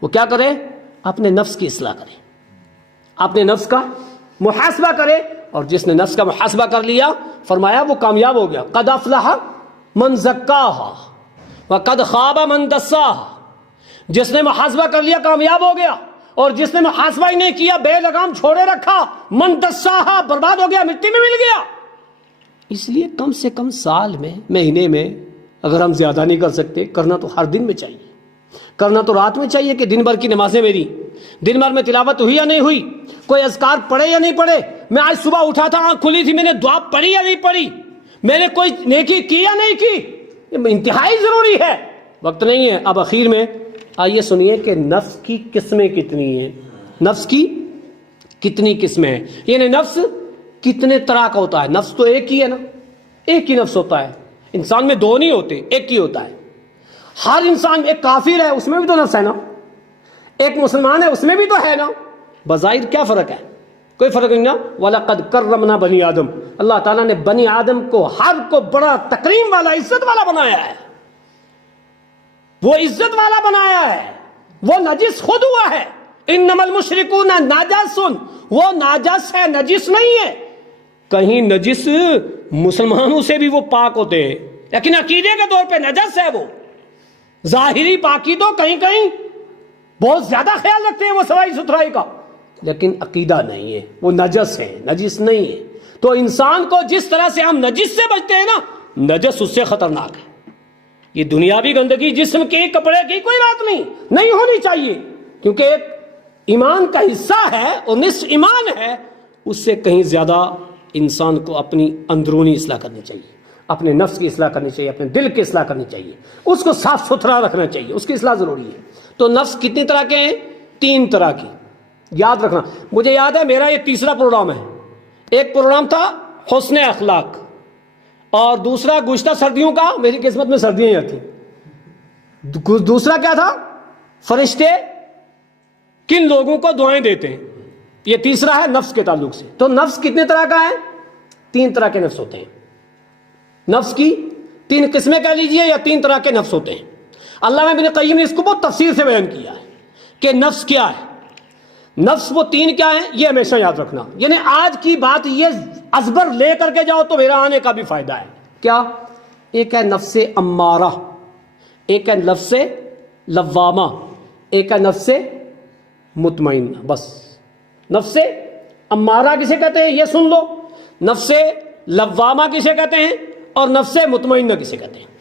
وہ کیا کرے؟ اپنے نفس کی اصلاح کرے، اپنے نفس کا محاسبہ کرے، اور جس نے نفس کا محاسبہ کر لیا فرمایا وہ کامیاب ہو گیا۔ قد افلح من زکاہا وقد خاب من دساہا، جس نے محاسبہ کر لیا کامیاب ہو گیا، اور جس نے محاسبہ ہی نہیں کیا، بے لگام چھوڑے رکھا، من دساہا، برباد ہو گیا، مٹی میں مل گیا۔ اس لیے کم سے کم سال میں، مہینے میں، اگر ہم زیادہ نہیں کر سکتے، کرنا تو ہر دن میں چاہیے، کرنا تو رات میں چاہیے کہ دن بھر کی نمازیں میری، دن بھر میں تلاوت ہوئی یا نہیں ہوئی، کوئی اذکار پڑھے یا نہیں پڑھے، میں آج صبح اٹھا تھا، آنکھ کھلی تھی، میں نے دعا پڑھی یا نہیں پڑھی، میں نے کوئی نیکی کی یا نہیں کی، یہ انتہائی ضروری ہے۔ وقت نہیں ہے۔ اب اخیر میں آئیے سنیے کہ نفس کی قسمیں کتنی ہیں، نفس کی کتنی قسمیں ہیں، یعنی نفس کتنے طرح کا ہوتا ہے۔ نفس تو ایک ہی ہے نا، ایک ہی نفس ہوتا ہے، انسان میں دو نہیں ہوتے، ایک ہی ہوتا ہے۔ ہر انسان، ایک کافر ہے اس میں بھی تو نفس ہے نا، ایک مسلمان ہے اس میں بھی تو ہے نا، بظاہر کیا فرق ہے؟ کوئی فرق نہیں نا۔ وَلَقَدْ كَرَّمْنَا بَنِي آدم، اللہ تعالیٰ نے بنی آدم کو، ہر کو بڑا تکریم والا، عزت والا بنایا ہے، وہ عزت والا بنایا ہے، وہ نجس خود ہوا ہے۔ انما المشرکون نجس، وہ ناجس ہے، نجس نہیں ہے۔ کہیں نجس مسلمانوں سے بھی وہ پاک ہوتے ہیں، لیکن عقیدے کے طور پہ نجس ہے وہ۔ ظاہری پاکی تو کہیں کہیں بہت زیادہ خیال رکھتے ہیں وہ صفائی ستھرائی کا، لیکن عقیدہ نہیں ہے، وہ نجس ہے، نجس نہیں ہے۔ تو انسان کو جس طرح سے ہم نجس سے بچتے ہیں نا، نجس اس سے خطرناک ہے۔ یہ دنیاوی گندگی، جسم کے کپڑے کی کوئی بات نہیں ہونی چاہیے، کیونکہ ایک ایمان کا حصہ ہے اور نصف ایمان ہے، اس سے کہیں زیادہ انسان کو اپنی اندرونی اصلاح کرنی چاہیے، اپنے نفس کی اصلاح کرنی چاہیے، اپنے دل کی اصلاح کرنی چاہیے، اس کو صاف ستھرا رکھنا چاہیے، اس کی اصلاح ضروری ہے۔ تو نفس کتنی طرح کے ہیں؟ 3 طرح کی، یاد رکھنا۔ مجھے یاد ہے میرا یہ تیسرا پروگرام ہے، ایک پروگرام تھا حسن اخلاق، اور دوسرا گزشتہ سردیوں کا، میری قسمت میں سردیاں ہی آتی، دوسرا کیا تھا؟ فرشتے کن لوگوں کو دعائیں دیتے ہیں، یہ تیسرا ہے نفس کے تعلق سے۔ تو نفس کتنے طرح کا ہے؟ 3 طرح کے نفس ہوتے ہیں، نفس کی 3 قسمیں کہہ لیجئے، یا 3 طرح کے نفس ہوتے ہیں۔ علامہ ابن قیم نے اس کو بہت تفصیل سے بیان کیا ہے کہ نفس کیا ہے، نفس وہ 3 کیا ہیں، یہ ہمیشہ یاد رکھنا۔ یعنی آج کی بات یہ ازبر لے کر کے جاؤ تو میرا آنے کا بھی فائدہ ہے۔ کیا؟ ایک ہے نفس امارہ، ایک ہے نفس لوامہ، ایک ہے نفس مطمئنہ۔ بس نفس امارہ کسے کہتے ہیں یہ سن لو، نفس لوامہ کسے کہتے ہیں، اور نفس مطمئنہ کسے کہتے ہیں۔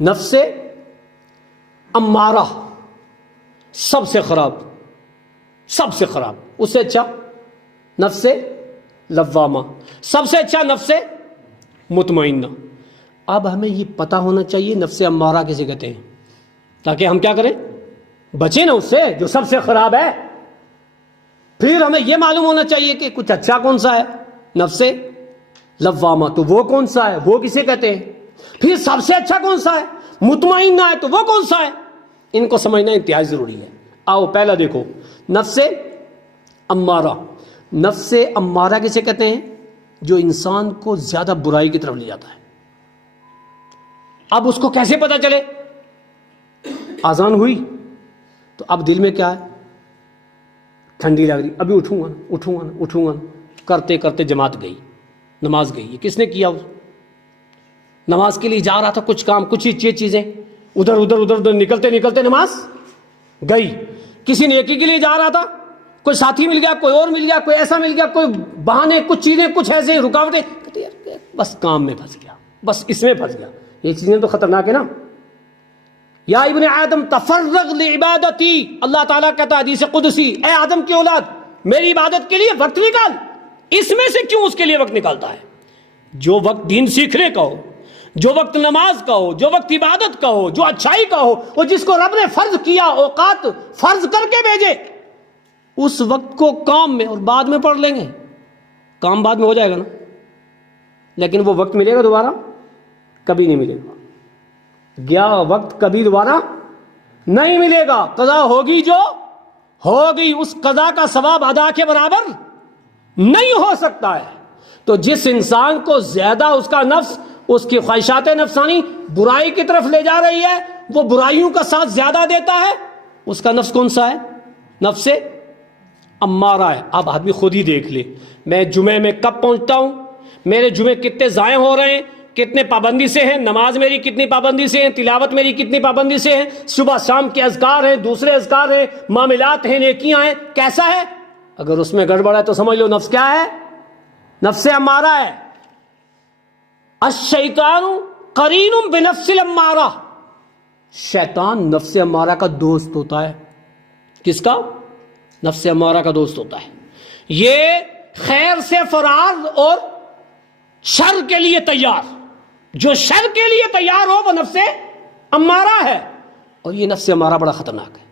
نفس امارہ سب سے خراب، سب سے خراب، اس سے اچھا نفس لوامہ، سب سے اچھا نفس مطمئنہ۔ اب ہمیں یہ پتہ ہونا چاہیے نفس امارہ کسے کہتے ہیں، تاکہ ہم کیا کریں، بچیں نا اس سے جو سب سے خراب ہے۔ پھر ہمیں یہ معلوم ہونا چاہیے کہ کچھ اچھا کون سا ہے، نفس لوامہ، تو وہ کون سا ہے، وہ کسے کہتے ہیں۔ پھر سب سے اچھا کون سا ہے، مطمئنہ ہے، تو وہ کون سا ہے۔ ان کو سمجھنا انتہائی ضروری ہے۔ آؤ پہلا دیکھو، نفس امارہ۔ نفس امارہ کسے کہتے ہیں؟ جو انسان کو زیادہ برائی کی طرف لے جاتا ہے۔ اب اس کو کیسے پتا چلے؟ آذان ہوئی تو اب دل میں کیا ہے، ٹھنڈی لگ رہی، ابھی اٹھوں گا نا، کرتے کرتے جماعت گئی، نماز گئی۔ یہ کس نے کیا؟ نماز کے لیے جا رہا تھا، کچھ کام، کچھ ہی چیزیں ادھر نکلتے نکلتے نماز گئی۔ کسی نیکی کے لیے جا رہا تھا، کوئی ساتھی مل گیا، کوئی اور مل گیا، کوئی ایسا مل گیا، کوئی بہانے، کچھ چیزیں، کچھ ایسے رکاوٹیں، کہتے یار بس کام میں پھنس گیا، بس اس میں پھنس گیا۔ یہ چیزیں تو خطرناک ہے نا۔ یا ابن آدم تفرغ لعبادتی، اللہ تعالیٰ کہتا ہے حدیث قدسی، اے آدم کی اولاد میری عبادت کے لیے وقت نکال۔ اس میں سے کیوں اس کے لیے وقت نکالتا ہے؟ جو وقت دین سیکھنے کا ہو، جو وقت نماز کا ہو، جو وقت عبادت کا ہو، جو اچھائی کا ہو، وہ جس کو رب نے فرض کیا، اوقات فرض کر کے بھیجے، اس وقت کو کام میں، اور بعد میں پڑھ لیں گے، کام بعد میں ہو جائے گا نا، لیکن وہ وقت ملے گا دوبارہ؟ کبھی نہیں ملے گا۔ گیا وقت کبھی دوبارہ نہیں ملے گا۔ قضا ہوگی جو ہوگی، اس قضا کا ثواب ادا کے برابر نہیں ہو سکتا ہے۔ تو جس انسان کو زیادہ اس کا نفس، اس کی خواہشات نفسانی برائی کی طرف لے جا رہی ہے، وہ برائیوں کا ساتھ زیادہ دیتا ہے، اس کا نفس کون سا ہے؟ نفس امارہ ہے۔ اب آدمی خود ہی دیکھ لے، میں جمعے میں کب پہنچتا ہوں، میرے جمعے کتنے ضائع ہو رہے ہیں، کتنے پابندی سے ہیں، نماز میری کتنی پابندی سے ہیں، تلاوت میری کتنی پابندی سے ہیں، صبح شام کے اذکار ہیں، دوسرے اذکار ہیں، معاملات ہیں، نیکیاں ہیں، کیسا ہے؟ اگر اس میں گڑبڑ ہے تو سمجھ لو نفس کیا ہے؟ نفس امارہ ہے۔ الشیطان قرین بنفس الامارہ، شیطان نفس امارہ کا دوست ہوتا ہے. کس کا؟ نفس امارہ کا دوست ہوتا ہے. یہ خیر سے فرار اور شر کے لیے تیار. جو شر کے لیے تیار ہو وہ نفس امارہ ہے. اور یہ نفس امارہ بڑا خطرناک ہے.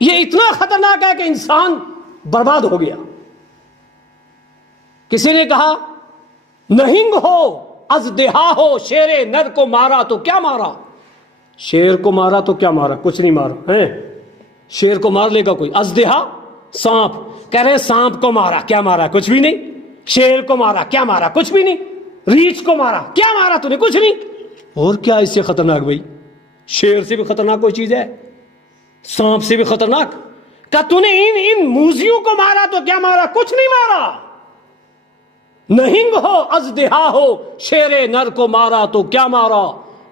یہ اتنا خطرناک ہے کہ انسان برباد ہو گیا. کسی نے کہا نہنگ ہو ازدہا ہو شیر نر کو مارا تو کیا مارا. شیر کو مارا تو کیا مارا؟ کچھ نہیں مارا ہے. شیر کو مار لے گا کوئی؟ ازدہا سانپ، کہہ رہے سانپ کو مارا، کیا مارا؟ کچھ بھی نہیں. شیر کو مارا، کیا مارا؟ کچھ بھی نہیں. ریچھ کو مارا، کیا مارا تو نے؟ کچھ نہیں. اور کیا اس سے خطرناک بھائی؟ شیر سے بھی خطرناک کوئی چیز ہے؟ سانپ سے بھی خطرناک؟ کہ تو نے ان موزیوں کو مارا تو کیا مارا؟ کچھ نہیں مارا. نہنگ ہو ازدہا ہو شیر نر کو مارا تو کیا مارا.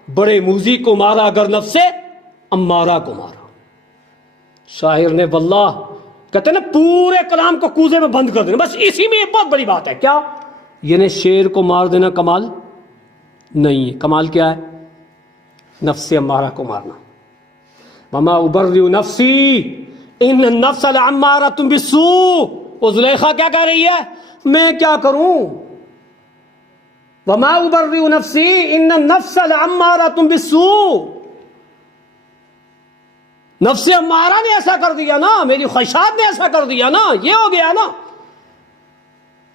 بڑے موزی کو مارا اگر نفس امارہ کو مارا. شاعر نے واللہ کہتے ہیں نا پورے کلام کو کوزے میں بند کر دینا، بس اسی میں ایک بہت بڑی بات ہے. کیا؟ یعنی شیر کو مار دینا کمال نہیں ہے. کمال کیا ہے؟ نفس امارہ کو مارنا. وما ابرئ نفسی ان النفس لعمارۃ بالسوء. وہ زلیخا کیا کہہ رہی ہے؟ میں کیا کروں؟ وما ابرئ نفسی ان النفس لعمارۃ بالسوء. نفس امارہ نے ایسا کر دیا نا، میری خواہشات نے ایسا کر دیا نا، یہ ہو گیا نا.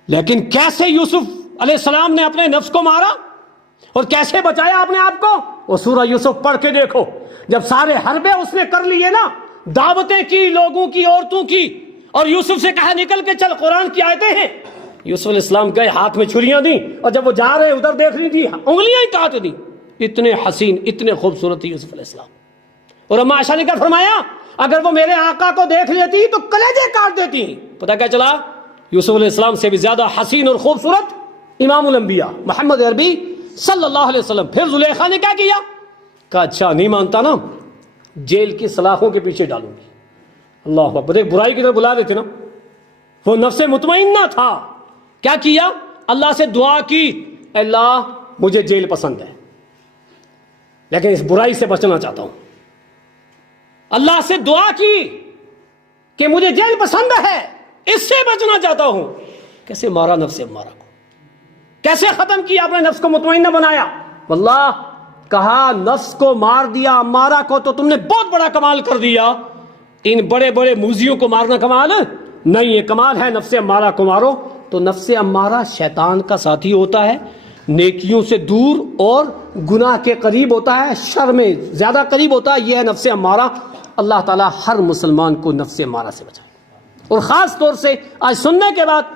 لیکن کیسے یوسف علیہ السلام نے اپنے نفس کو مارا اور کیسے بچایا اپنے آپ کو؟ وہ سورہ یوسف پڑھ کے دیکھو. جب سارے حربے اس نے کر لیے نا، دعوتیں کی لوگوں کی، عورتوں کی، اور یوسف سے کہا نکل کے چل قرآن کی آیتیں ہیں. یوسف علیہ السلام گئے، ہاتھ میں چھریاں دیں، اور جب وہ جا رہے ادھر دیکھ رہی تھی انگلیاں ہی کاٹ دیں. اتنے حسین اتنے خوبصورت تھے یوسف علیہ السلام. اور اما عائشہ نے کیا فرمایا؟ اگر وہ میرے آقا کو دیکھ لیتی تو کلیجے کاٹ دیتی. پتہ کیا چلا؟ یوسف علیہ السلام سے بھی زیادہ حسین اور خوبصورت امام الانبیاء محمد عربی صلی اللہ علیہ وسلم. پھر زلیخا نے کیا کیا؟ کہا اچھا نہیں مانتا نا، جیل کی سلاخوں کے پیچھے ڈالوں گی. اللہ اکبر. ایک برائی کی طرف بلا دیتے نا. وہ نفس مطمئنہ تھا. کیا کیا؟ اللہ سے دعا کی، اللہ مجھے جیل پسند ہے لیکن اس برائی سے بچنا چاہتا ہوں. اللہ سے دعا کی کہ مجھے جیل پسند ہے، اس سے بچنا چاہتا ہوں. کیسے مارا نفس امارہ کو، کیسے ختم کیا، اپنے نفس کو مطمئنہ بنایا. واللہ کہا نفس کو مار دیا، امارہ کو تو تم نے بہت بڑا کمال کر دیا. ان بڑے بڑے موزیوں کو مارنا کمال نہیں ہے، کمال ہے نفس امارہ کو مارو. تو نفس امارہ شیطان کا ساتھی ہوتا ہے، نیکیوں سے دور اور گناہ کے قریب ہوتا ہے، شر میں زیادہ قریب ہوتا ہے. یہ ہے نفس امارہ. اللہ تعالیٰ ہر مسلمان کو نفس امارہ سے بچائے. اور خاص طور سے آج سننے کے بعد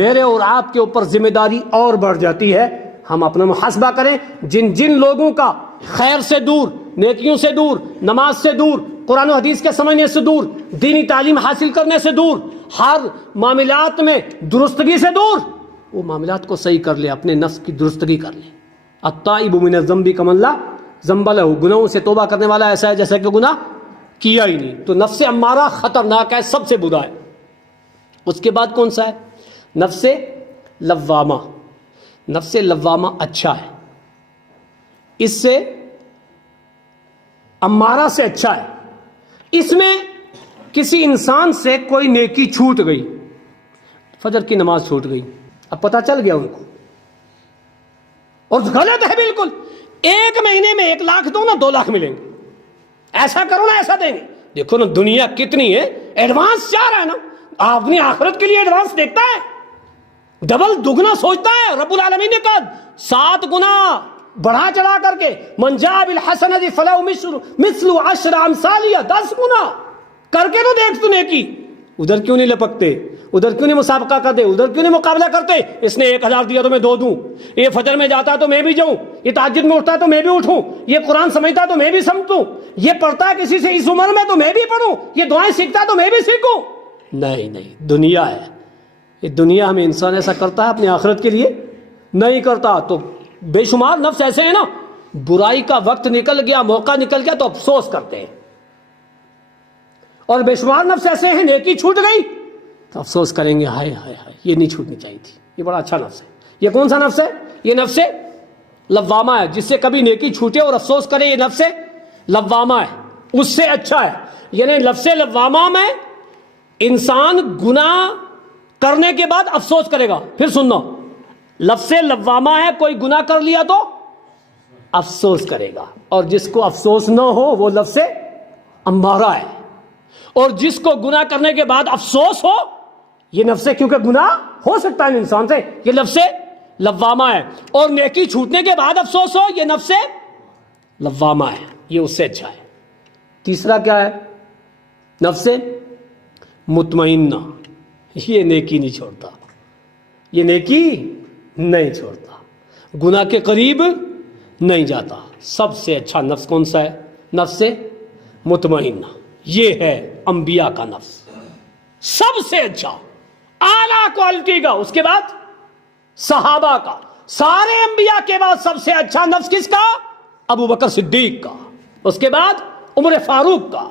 میرے اور آپ کے اوپر ذمہ داری اور بڑھ جاتی ہے. ہم اپنا محاسبہ کریں. جن جن لوگوں کا خیر سے دور، نیکیوں سے دور، نماز سے دور، قرآن و حدیث کے سمجھنے سے دور، دینی تعلیم حاصل کرنے سے دور، ہر معاملات میں درستگی سے دور، وہ معاملات کو صحیح کر لے، اپنے نفس کی درستگی کر لے. التائب من الذنب کمن لا ذنب لہ. گناہوں سے توبہ کرنے والا ایسا ہے جیسا کہ گناہ کیا ہی نہیں. تو نفس امارہ خطرناک ہے، سب سے برا ہے. اس کے بعد کون سا ہے؟ نفس لوامہ. نفس لوامہ اچھا ہے، اس سے امارہ سے اچھا ہے. اس میں کسی انسان سے کوئی نیکی چھوٹ گئی، فجر کی نماز چھوٹ گئی، اب پتہ چل گیا ان کو، اور غلط ہے بالکل. 1 مہینے میں 1 لاکھ دو نا 2 لاکھ ملیں گے، ایسا کرو نا ایسا دیں گے. دیکھو نا دنیا کتنی ہے، ایڈوانس چاہ رہا ہے نا. اپنی آخرت کے لیے ایڈوانس دیکھتا ہے، ڈبل دگنا سوچتا ہے. رب العالمین نے کہا 7 گنا بڑھا چڑھا کر کے، من جاء بالحسنۃ فلہ مثل 10 امثالها، 10 گنا کر کے تو دیکھ تو نیکی. ادھر کیوں نہیں لپکتے؟ ادھر کیوں نہیں مسابقہ کرتے؟ ادھر کیوں نہیں مقابلہ کرتے؟ اس نے 1000 دیا تو میں 2 دوں، یہ فجر میں جاتا ہے تو میں بھی جاؤں، یہ تہجد میں اٹھتا ہے تو میں بھی اٹھوں، یہ قرآن سمجھتا ہے تو میں بھی سمجھوں، یہ پڑھتا ہے کسی سے اس عمر میں تو میں بھی پڑھوں، یہ دعائیں سیکھتا ہے تو میں بھی سیکھوں. نہیں، دنیا ہے. یہ دنیا میں انسان ایسا کرتا ہے اپنی آخرت کے لیے نہیں کرتا. تو بے شمار نفس ایسے ہیں نا، برائی کا وقت نکل گیا، موقع نکل گیا تو افسوس کرتے ہیں. اور بے شمار نفس ایسے ہیں نیکی چھوٹ گئی تو افسوس کریں گے ہائے ہائے ہائے یہ نہیں چھوٹنی چاہیے تھی. یہ بڑا اچھا نفس ہے. یہ کون سا نفس ہے؟ یہ نفس لوامہ ہے. جس سے کبھی نیکی چھوٹے اور افسوس کرے یہ نفس لوامہ ہے، اس سے اچھا ہے. یعنی نفس لوامہ میں انسان گناہ کرنے کے بعد افسوس کرے گا. پھر سننا، لفظ لوامہ ہے کوئی گناہ کر لیا تو افسوس کرے گا، اور جس کو افسوس نہ ہو وہ لفظ امارہ ہے. اور جس کو گناہ کرنے کے بعد افسوس ہو یہ نفس، کیونکہ گناہ ہو سکتا ہے انسان سے، یہ لفظ لوامہ ہے. اور نیکی چھوٹنے کے بعد افسوس ہو یہ نفس لوامہ ہے، یہ اس سے اچھا ہے. تیسرا کیا ہے؟ نفس مطمئنہ. یہ نیکی نہیں چھوڑتا، یہ نیکی نہیں چھوڑتا، گناہ کے قریب نہیں جاتا. سب سے اچھا نفس کون سا ہے؟ نفس مطمئنہ. یہ ہے انبیاء کا نفس، سب سے اچھا، اعلیٰ کوالٹی کا. اس کے بعد صحابہ کا. سارے انبیاء کے بعد سب سے اچھا نفس کس کا؟ ابو بکر صدیق کا. اس کے بعد عمر فاروق کا.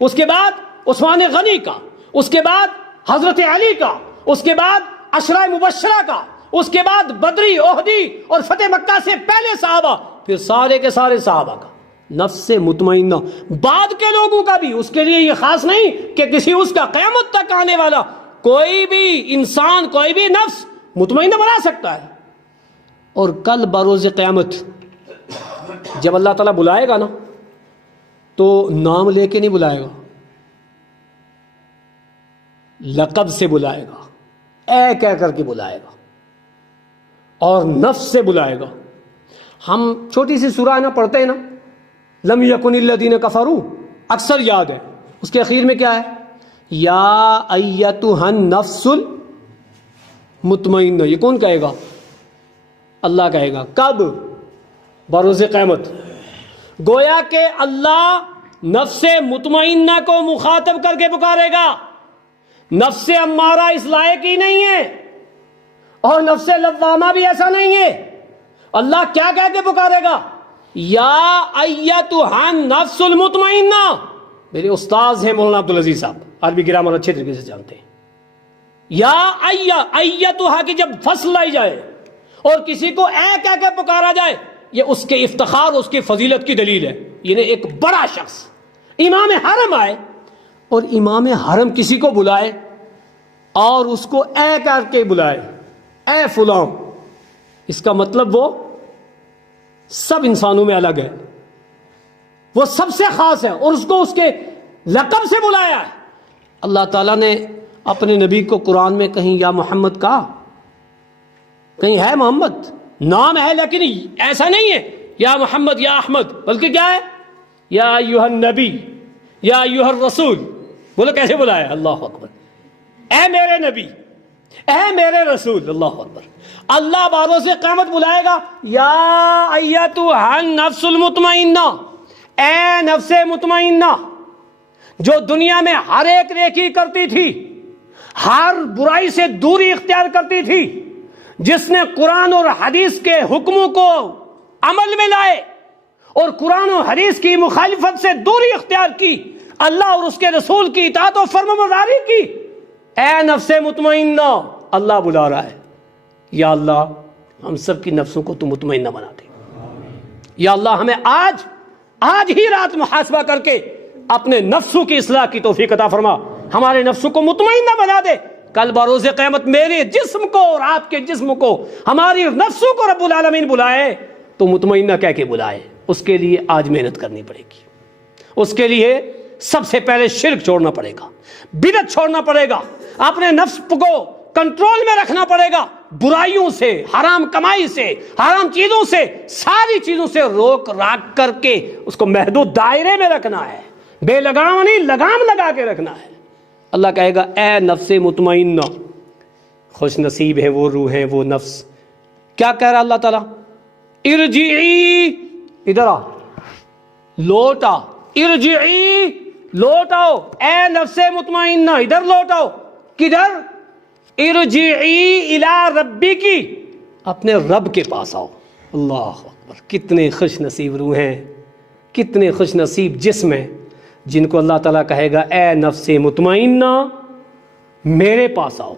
اس کے بعد عثمان غنی کا. اس کے بعد حضرت علی کا. اس کے بعد عشرہ مبشرہ کا. اس کے بعد بدری، احدی اور فتح مکہ سے پہلے صحابہ، پھر سارے کے سارے صحابہ کا. نفس مطمئنہ بعد کے لوگوں کا بھی. اس کے لیے یہ خاص نہیں کہ کسی اس کا قیامت تک آنے والا کوئی بھی انسان، کوئی بھی نفس مطمئنہ بنا سکتا ہے. اور کل بروز قیامت جب اللہ تعالیٰ بلائے گا نا تو نام لے کے نہیں بلائے گا، لقب سے بلائے گا، اے کہہ کر کے بلائے گا، اور نفس سے بلائے گا. ہم چھوٹی سی سورہ نا پڑھتے ہیں نا، لم یکن الذین کفروا، اکثر یاد ہے. اس کے اخیر میں کیا ہے؟ یا ایتھا النفس المطمئنہ. یہ کون کہے گا؟ اللہ کہے گا. کب؟ بروز قیامت. گویا کہ اللہ نفس مطمئنہ کو مخاطب کر کے پکارے گا. نفس امارہ اس لائق ہی نہیں ہے، اور نفس لوامہ بھی ایسا نہیں ہے. اللہ کیا کہہ کے پکارے گا؟ یا ایتھا النفس المطمئنہ. میرے استاذ ہیں مولانا عبدالعزیز صاحب، عربی گرامر اچھے طریقے سے جانتے ہیں. یا ایتھا کی جب فصل لائی جائے اور کسی کو اے کہہ کے پکارا جائے، یہ اس کے افتخار، اس کی فضیلت کی دلیل ہے. یعنی ایک بڑا شخص امام حرم آئے اور امام حرم کسی کو بلائے اور اس کو اے کر کے بلائے، اے فلاں، اس کا مطلب وہ سب انسانوں میں الگ ہے، وہ سب سے خاص ہے، اور اس کو اس کے لقب سے بلایا ہے. اللہ تعالیٰ نے اپنے نبی کو قرآن میں کہیں یا محمد کہا؟ کہیں ہے محمد؟ نام ہے لیکن ایسا نہیں ہے یا محمد یا احمد، بلکہ کیا ہے؟ یا ایھا النبی، یا ایھا الرسول. بولو کیسے بلایا؟ اللہ اکبر. اے میرے نبی، اے میرے رسول. اللہ اکبر. اللہ باروں سے قیامت بلائے گا، یا ایتھا النفس المطمئنہ، اے نفس مطمئنہ جو دنیا میں ہر ایک نیکی کرتی تھی، ہر برائی سے دوری اختیار کرتی تھی، جس نے قرآن اور حدیث کے حکموں کو عمل میں لائے اور قرآن و حدیث کی مخالفت سے دوری اختیار کی، اللہ اور اس کے رسول کی اطاعت و فرمانبرداری کی. اے نفس مطمئنہ، اللہ بلا رہا ہے. یا اللہ ہم سب کی نفسوں کو تو مطمئنہ بنا دے. یا اللہ ہمیں آج ہی رات محاسبہ کر کے اپنے نفسوں کی اصلاح کی توفیق عطا فرما. ہمارے نفسوں کو مطمئنہ بنا دے. کل بروز قیامت میرے جسم کو اور آپ کے جسم کو، ہماری نفسوں کو رب العالمین بلائے تو مطمئنہ کہہ کے بلائے. اس کے لیے آج محنت کرنی پڑے گی. اس کے لیے سب سے پہلے شرک چھوڑنا پڑے گا، بدعت چھوڑنا پڑے گا، اپنے نفس کو کنٹرول میں رکھنا پڑے گا، برائیوں سے، حرام کمائی سے، حرام چیزوں سے، ساری چیزوں سے روک راک کر کے اس کو محدود دائرے میں رکھنا ہے، بے لگام نہیں، لگام لگا کے رکھنا ہے. اللہ کہے گا اے نفس مطمئنہ، خوش نصیب ہے وہ روح ہے، وہ نفس. کیا کہہ رہا اللہ تعالیٰ؟ ارجعی، ادھر آ، لوٹ آ، ارجعی، لوٹ آؤ، اے نفس مطمئنہ ادھر لوٹ آؤ. کدھر؟ ارجعی الی ربکی، اپنے رب کے پاس آؤ. اللہ اکبر. کتنے خوش نصیب روح ہیں، کتنے خوش نصیب جسم ہیں جن کو اللہ تعالیٰ کہے گا اے نفس مطمئنہ میرے پاس آؤ.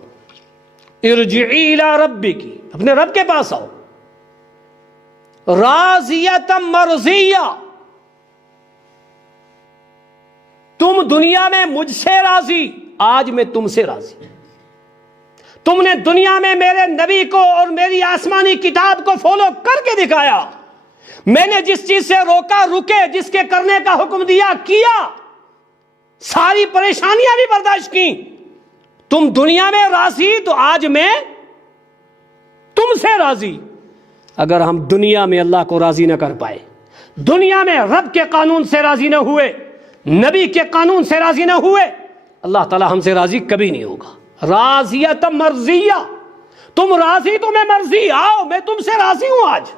ارجعی الی ربکی، اپنے رب کے پاس آؤ. راضیۃ مرضیہ، تم دنیا میں مجھ سے راضی، آج میں تم سے راضی۔ تم نے دنیا میں میرے نبی کو اور میری آسمانی کتاب کو فالو کر کے دکھایا، میں نے جس چیز سے روکا رکے، جس کے کرنے کا حکم دیا کیا، ساری پریشانیاں بھی برداشت کی۔ تم دنیا میں راضی تو آج میں تم سے راضی۔ اگر ہم دنیا میں اللہ کو راضی نہ کر پائے، دنیا میں رب کے قانون سے راضی نہ ہوئے، نبی کے قانون سے راضی نہ ہوئے، اللہ تعالی ہم سے راضی کبھی نہیں ہوگا۔ راضیۃ مرضیہ، تم راضی تو میں مرضی، آؤ میں تم سے راضی ہوں آج۔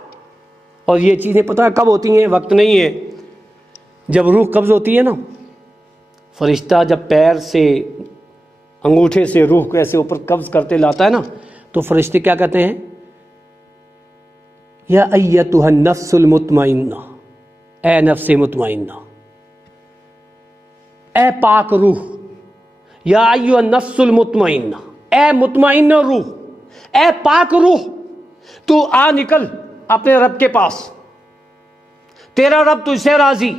اور یہ چیزیں پتہ کب ہوتی ہیں؟ وقت نہیں ہے، جب روح قبض ہوتی ہے نا، فرشتہ جب پیر سے انگوٹھے سے روح کو ایسے اوپر قبض کرتے لاتا ہے نا، تو فرشتے کیا کہتے ہیں؟ یا ایتھا النفس المطمئنہ، اے نفس مطمئنہ، اے پاک روح، یا ایھا النفس المطمئنہ، اے مطمئنہ روح، اے پاک روح، تو آ نکل اپنے رب کے پاس، تیرا رب تجھ سے راضی،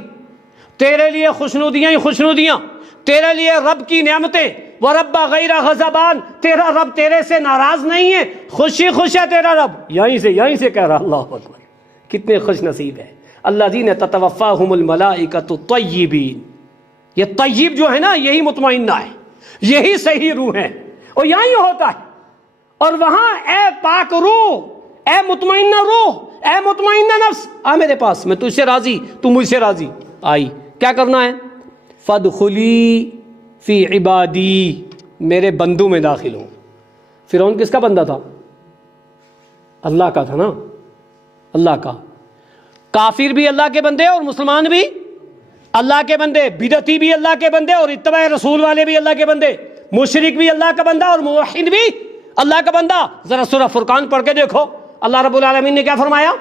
تیرے لیے خوشنودیاں ہی خوشنودیاں، تیرے لیے رب کی نعمتیں، وَرَبَّ غَيْرَ غَضَبَانٍ، تیرا رب تیرے سے ناراض نہیں ہے، خوشی خوش ہے تیرا رب۔ یہیں سے کہہ رہا، اللہ اکبر، کتنے خوش نصیب ہے۔ الذین تتوفاہم الملائکۃ طیبین، یہ طیب جو ہے نا، یہی مطمئنہ ہے، یہی صحیح روح ہے، اور یہی ہوتا ہے۔ اور وہاں اے پاک روح، اے مطمئنہ روح، اے مطمئنہ نفس، آ میرے پاس، میں تجھ سے راضی، تو مجھ سے راضی۔ آئی، کیا کرنا ہے؟ فادخلی فی عبادی، میرے بندوں میں داخل ہوں۔ فرعون کس کا بندہ تھا؟ اللہ کا تھا نا، اللہ کا۔ کافر بھی اللہ کے بندے اور مسلمان بھی اللہ کے بندے، بدعتی بھی اللہ کے بندے اور اتباع رسول والے بھی اللہ کے بندے، مشرک بھی اللہ کا بندہ اور موحد بھی اللہ کا بندہ۔ ذرا سورہ فرقان پڑھ کے دیکھو، اللہ رب العالمین نے کیا فرمایا؟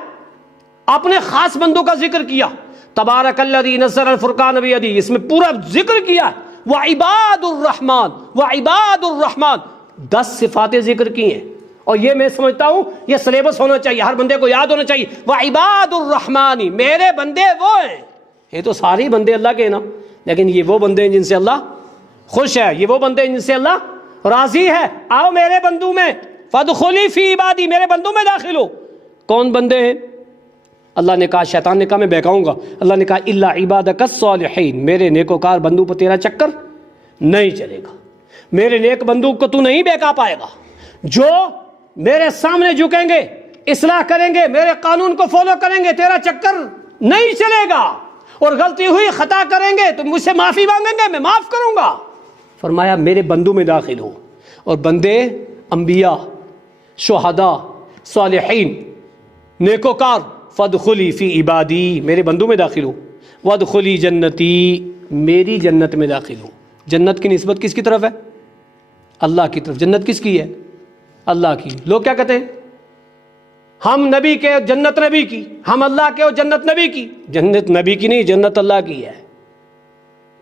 اپنے خاص بندوں کا ذکر کیا، تبارک الذی نزل الفرقان بیدہ، اس میں پورا ذکر کیا۔ وعباد الرحمن، وعباد الرحمن، 10 صفاتیں ذکر کی ہیں، اور یہ میں سمجھتا ہوں یہ سلیبس ہونا چاہیے، ہر بندے کو یاد ہونا چاہیے۔ وعباد الرحمن، میرے بندے وہ ہیں، یہ تو سارے بندے اللہ کے ہیں نا، لیکن یہ وہ بندے ہیں جن سے اللہ خوش ہے، یہ وہ بندے ہیں جن سے اللہ راضی ہے۔ آؤ میرے بندوں میں، فادخلی فی عبادی، میرے بندوں میں داخل ہو۔ کون بندے ہیں؟ اللہ نے کہا، شیطان نے کہا میں بہکاؤں گا، اللہ نے کہا الا عبادک الصالحین، میرے نیکوکار بندوں پر تیرا چکر نہیں چلے گا، میرے نیک بندوں کو تو نہیں بہکا پائے گا، جو میرے سامنے جھکیں گے، اصلاح کریں گے، میرے قانون کو فالو کریں گے، تیرا چکر نہیں چلے گا، اور غلطی ہوئی خطا کریں گے تو مجھ سے معافی مانگیں گے، میں معاف کروں گا۔ فرمایا میرے بندوں میں داخل ہو، اور بندے انبیاء، شہداء، صالحین، نیکوکار، فادخلی فی عبادی، میرے بندوں میں داخل ہو، وادخلی جنتی، میری جنت میں داخل ہو۔ جنت کی نسبت کس کی طرف ہے؟ اللہ کی طرف۔ جنت کس کی ہے؟ اللہ کی۔ لوگ کیا کہتے ہیں؟ ہم نبی کے، جنت نبی کی، ہم اللہ کے اور جنت نبی کی۔ جنت نبی کی نہیں، جنت اللہ کی ہے۔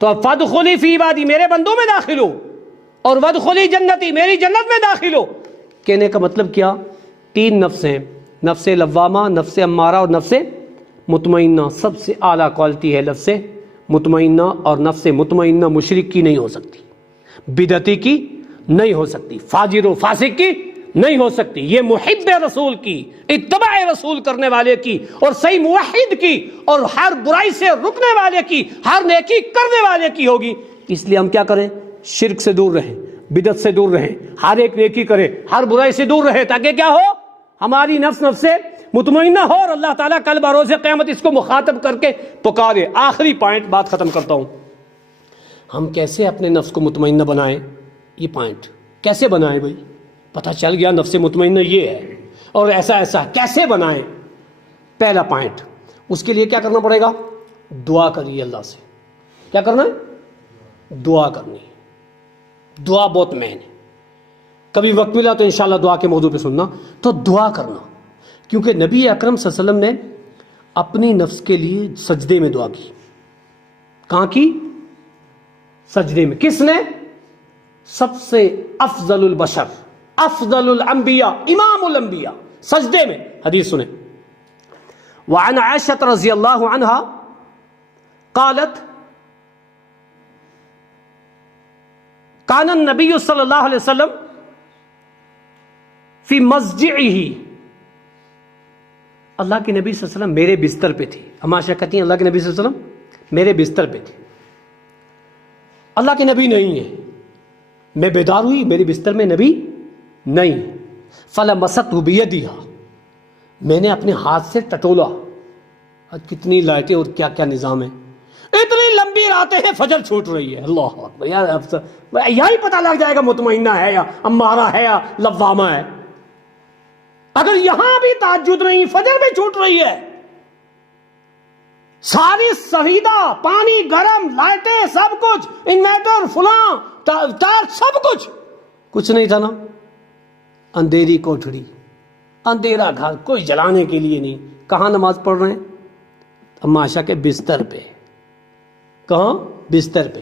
تو اب فادخلی فی عبادی، میرے بندوں میں داخل ہو، اور وادخلی جنتی، میری جنت میں داخل ہو۔ کہنے کا مطلب کیا؟ 3 نفس ہیں، نفس لوامہ، نفس امارہ اور نفس مطمئنہ۔ سب سے اعلیٰ کوالٹی ہے نفس مطمئنہ، اور نفس مطمئنہ مشرک کی نہیں ہو سکتی، بدعتی کی نہیں ہو سکتی، فاجر و فاسق کی نہیں ہو سکتی، یہ محب رسول کی، اتباع رسول کرنے والے کی، اور صحیح موحد کی، اور ہر برائی سے رکنے والے کی، ہر نیکی کرنے والے کی ہوگی۔ اس لیے ہم کیا کریں؟ شرک سے دور رہیں، بدعت سے دور رہیں، ہر ایک نیکی کریں، ہر برائی سے دور رہیں، تاکہ کیا ہو؟ ہماری نفس نفس سے مطمئنہ ہو، اور اللہ تعالیٰ کل بروز قیامت اس کو مخاطب کر کے پکارے۔ آخری پوائنٹ، بات ختم کرتا ہوں، ہم کیسے اپنے نفس کو مطمئنہ بنائیں؟ یہ پوائنٹ کیسے بنائیں بھائی؟ پتہ چل گیا نفس مطمئنہ یہ ہے، اور ایسا ایسا کیسے بنائیں؟ پہلا پوائنٹ، اس کے لیے کیا کرنا پڑے گا؟ دعا کریے اللہ سے۔ کیا کرنا ہے؟ دعا کرنی ہے۔ دعا بہت مین ہے، کبھی وقت ملا تو انشاءاللہ دعا کے موضوع پہ سننا۔ تو دعا کرنا، کیونکہ نبی اکرم صلی اللہ علیہ وسلم نے اپنی نفس کے لیے سجدے میں دعا کی۔ کہاں کی؟ سجدے میں۔ کس نے؟ سب سے افضل البشر، افضل الانبیاء، امام الانبیاء، سجدے میں۔ حدیث سنیں، وعن عائشة رضی اللہ عنہا قالت کان النبی صلی اللہ علیہ وسلم فی مضجعہ، اللہ کے نبی صلی اللہ علیہ وسلم میرے بستر پہ تھی. اما عائشہ کہتی ہیں اللہ کے نبی صلی اللہ علیہ وسلم میرے بستر پہ تھے. اللہ کے نبی نہیں ہے، میں بیدار ہوئی میرے بستر میں نبی نہیں. فلمسته بیدہا، میں نے اپنے ہاتھ سے ٹٹولا. کتنی لائٹیں اور کیا کیا نظام ہے. اتنی لمبی راتیں ہیں، فجر چھوٹ رہی ہے. اللہ اکبر. یار یہی پتہ لگ جائے گا مطمئنہ ہے یا امارہ ہے یا لوامہ ہے. اگر یہاں بھی تہجد نہیں، فجر بھی چھوٹ رہی ہے، ساری سویدھا، پانی گرم، لائٹیں، سب کچھ، انورٹر، فلاں ٹارچ، سب کچھ نہیں تھا نا. اندھیری کوٹھڑی، اندھیرا گھر، کوئی جلانے کے لیے نہیں. کہاں نماز پڑھ رہے ہیں؟ اما عائشہ کے بستر پہ. کہاں؟ بستر پہ.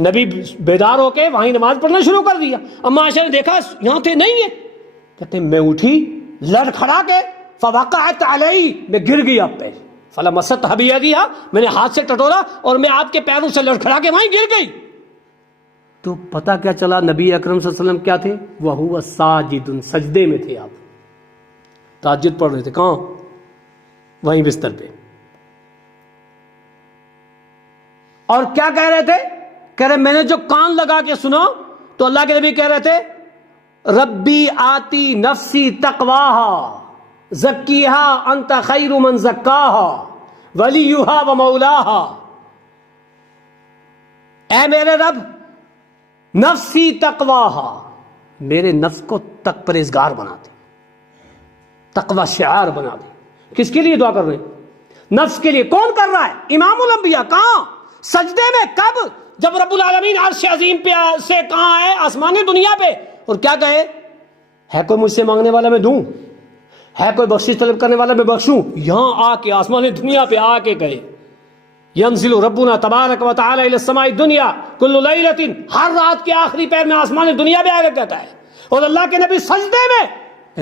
نبی بیدار ہو کے وہیں نماز پڑھنا شروع کر دیا. اما عائشہ نے دیکھا یہاں تھے نہیں ہے. کہتے ہیں میں اٹھی لڑکھڑا کے فوقعت علی، میں گر گئی آپ پہ. فلمستها بیدہا، میں نے ہاتھ سے ٹٹولا اور میں آپ کے پیروں سے لڑکھڑا کے وہیں گر گئی. تو پتہ کیا چلا نبی اکرم صلی اللہ علیہ وسلم کیا تھے؟ وَهُوَ ساجد، سجدے میں تھے آپ. تہجد پڑھ رہے تھے. کہاں؟ وہیں بستر پہ. اور کیا کہہ رہے تھے؟ کہہ رہے میں نے جو کان لگا کے سنا تو اللہ کے نبی کہہ رہے تھے ربی آتی نفسی تقواہا زکیہا انت خیر من زکاہا ولیہا و مولاہا. اے میرے رب، نفسی تقواہا، میرے نفس کو تک پرہیزگار بنا دے، تقوی شعار بنا دے. کس کے لیے دعا کر رہے ہیں؟ نفس کے لیے. کون کر رہا ہے؟ امام الانبیاء. کہاں؟ سجدے میں. کب؟ جب رب العالمین عرش عظیم پہ سے کہاں ہے؟ آسمان دنیا پہ. اور کیا کہے؟ ہے کوئی مجھ سے مانگنے والا میں دوں، ہے کوئی بخشش طلب کرنے والا میں بخشوں. یہاں آ کے آسمان دنیا پہ آ کے کہے ینزل ربنا تبارک و تعالی الی السماء الدنیا کل لیلۃ، ہر رات کے آخری پہر میں آسمان دنیا پہ آ کے کہتا ہے. اور اللہ کے نبی سجدے میں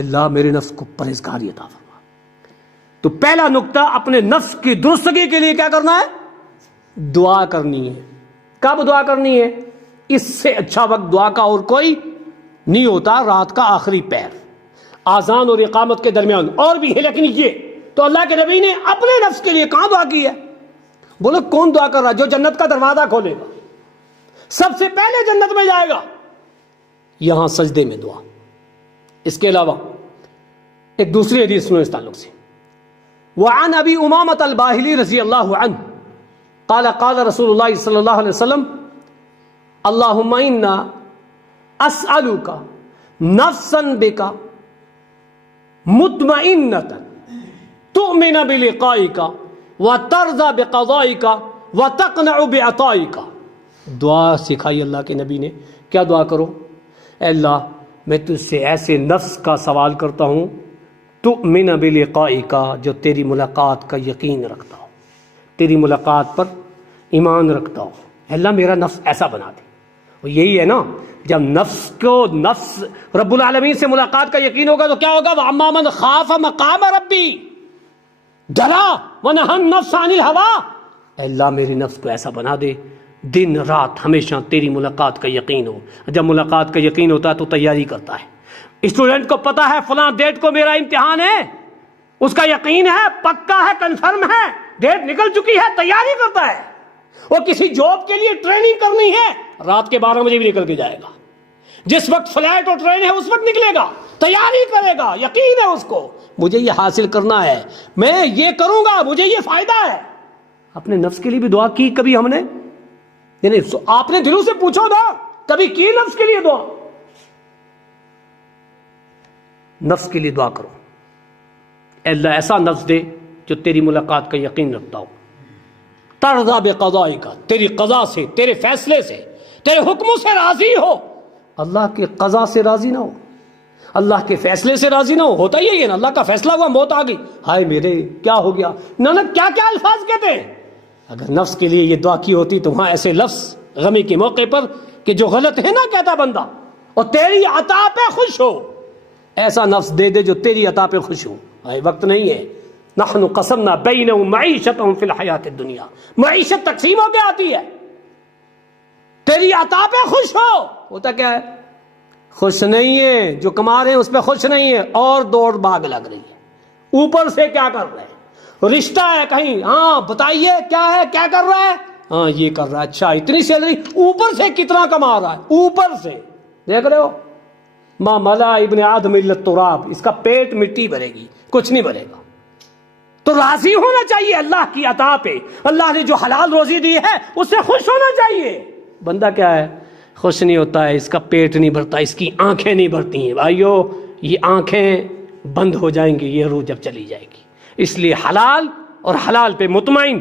اللہ میرے نفس کو پرہیزگاری عطا فرما. تو پہلا نقطہ اپنے نفس کی درستگی کے لیے کیا کرنا ہے؟ دعا کرنی ہے. کب دعا کرنی ہے؟ اس سے اچھا وقت دعا کا اور کوئی نہیں ہوتا. رات کا آخری پہر، آذان اور اقامت کے درمیان. اور بھی ہے لیکن یہ تو اللہ کے نبی نے اپنے نفس کے لیے کہاں دعا کی ہے؟ بولو کون دعا کر رہا ہے؟ جو جنت کا دروازہ کھولے گا، سب سے پہلے جنت میں جائے گا. یہاں سجدے میں دعا. اس کے علاوہ ایک دوسری حدیث سنو اس تعلق سے. وعن ابی امامۃ الباہلی رضی اللہ عنہ قال قال رسول اللہ صلی اللہ علیہ وسلم اللہم انا اسألک نفسا بک مطمئنۃ تؤمن بلقائک وترضى بقضائک وتقنع بعطائک. دعا سکھائی اللہ کے نبی نے. کیا دعا کرو؟ اے اللہ میں تجھ سے ایسے نفس کا سوال کرتا ہوں تؤمن بلقائک، جو تیری ملاقات کا یقین رکھتا ہو، تیری ملاقات پر ایمان رکھتا ہو. اے اللہ میرا نفس ایسا بنا دے. اور یہی ہے نا، جب نفس رب العالمین سے ملاقات کا یقین ہوگا تو کیا ہوگا؟ وَأَمَّا مَنْ خَافَ مَقَامَ رَبِّي ڈرا وَنَهَى النَّفْسَ عَنِ الْهَوَىٰ. اے اللہ میرے نفس کو ایسا بنا دے دن رات ہمیشہ تیری ملاقات کا یقین ہو. جب ملاقات کا یقین ہوتا ہے تو تیاری کرتا ہے. اسٹوڈنٹ کو پتا ہے فلاں ڈیٹ کو میرا امتحان ہے، اس کا یقین ہے، پکا ہے، کنفرم ہے، ڈیٹ نکل چکی ہے، تیاری کرتا ہے. اور کسی جاب کے لیے ٹریننگ کرنی ہے، رات کے 12 بجے بھی نکل کے جائے گا. جس وقت فلائٹ اور ٹرین ہے اس وقت نکلے گا، تیاری کرے گا، یقین ہے اس کو مجھے یہ حاصل کرنا ہے، میں یہ کروں گا، مجھے یہ فائدہ ہے. اپنے نفس کے لیے بھی دعا کی کبھی ہم نے؟ یعنی آپ نے دلوں سے پوچھو نا، کبھی کی نفس کے لیے دعا؟ نفس کے لیے دعا کرو. اے اللہ ایسا نفس دے جو تیری ملاقات کا یقین رکھتا ہو. ترضیٰ بقضائک، تیری قضا سے، تیرے فیصلے سے، تیرے حکموں سے راضی ہو. اللہ کے قضا سے راضی نہ ہو، اللہ کے فیصلے سے راضی نہ ہو. ہوتا ہی ہے نا، اللہ کا فیصلہ ہوا، موت آ گئی، ہائے میرے کیا ہو گیا. نہ کیا کیا الفاظ کہتے ہیں. اگر نفس کے لیے یہ دعا کی ہوتی تو وہاں ایسے لفظ غمی کے موقع پر کہ جو غلط ہے نہ کہتا بندہ، اور تیری عطا پہ خوش ہو. ایسا نفس دے دے جو تیری عطا پہ خوش ہو. وقت نہیں ہے، نحن قسمنا بینہم معیشتہم فی الحیات الدنیا. معیشت تقسیم ہو کے آتی ہے. تیری عطا پہ خوش ہو. ہوتا کیا ہے؟ خوش نہیں ہے. جو کما رہے ہیں اس پہ خوش نہیں ہے، اور دوڑ بھاگ لگ رہی ہے. اوپر سے کیا کر رہے ہیں؟ رشتہ ہے کہیں، ہاں بتائیے کیا ہے، کیا کر رہا ہے، ہاں یہ کر رہا ہے، اچھا اتنی سیلری. اوپر سے کتنا کما رہا ہے، اوپر سے دیکھ رہے ہو. ما ملا ابن آدم الا التراب، اس کا پیٹ مٹی بھرے گی، کچھ نہیں بھرے گا. تو راضی ہونا چاہیے اللہ کی عطا پہ. اللہ نے جو حلال روزی دی ہے اس سے خوش ہونا چاہیے. بندہ کیا ہے؟ خوش نہیں ہوتا ہے. اس کا پیٹ نہیں بھرتا، اس کی آنکھیں نہیں بھرتی ہیں. بھائیو یہ آنکھیں بند ہو جائیں گی یہ روح جب چلی جائے گی. اس لیے حلال اور حلال پہ مطمئن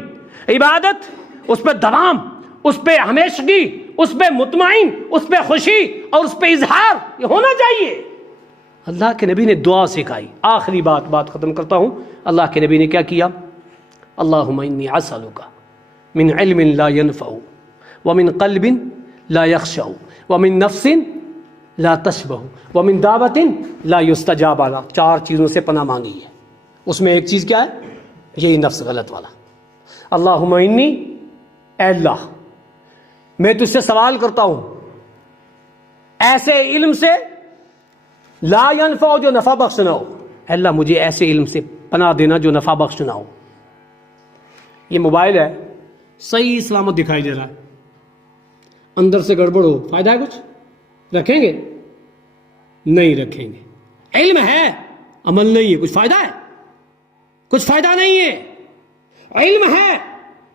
عبادت، اس پہ دوام، اس پہ ہمیشگی، اس پہ مطمئن، اس پہ خوشی اور اس پہ اظہار، یہ ہونا چاہیے. اللہ کے نبی نے دعا سکھائی. آخری بات ختم کرتا ہوں. اللہ کے نبی نے کیا کیا؟ اللہم انی اسألک من علم لا ينفع ومن قلب لا يخشع ومن نفس لا تشبع ومن دعوت لا يستجاب لها. 4 چیزوں سے پناہ مانگی ہے. اس میں ایک چیز کیا ہے؟ یہی نفس غلط والا. اللہم انی، اے اللہ میں تجھ سے سوال کرتا ہوں ایسے علم سے لا ينفع جو نفع بخش نہ ہو. اے اللہ مجھے ایسے علم سے پناہ دینا جو نفع بخش نہ ہو. یہ موبائل ہے، صحیح سلامت دکھائی دے رہا ہے، اندر سے گڑبڑ ہو، فائدہ ہے کچھ؟ رکھیں گے؟ نہیں رکھیں گے. علم ہے، عمل نہیں ہے، کچھ فائدہ ہے؟ کچھ فائدہ نہیں ہے. علم ہے،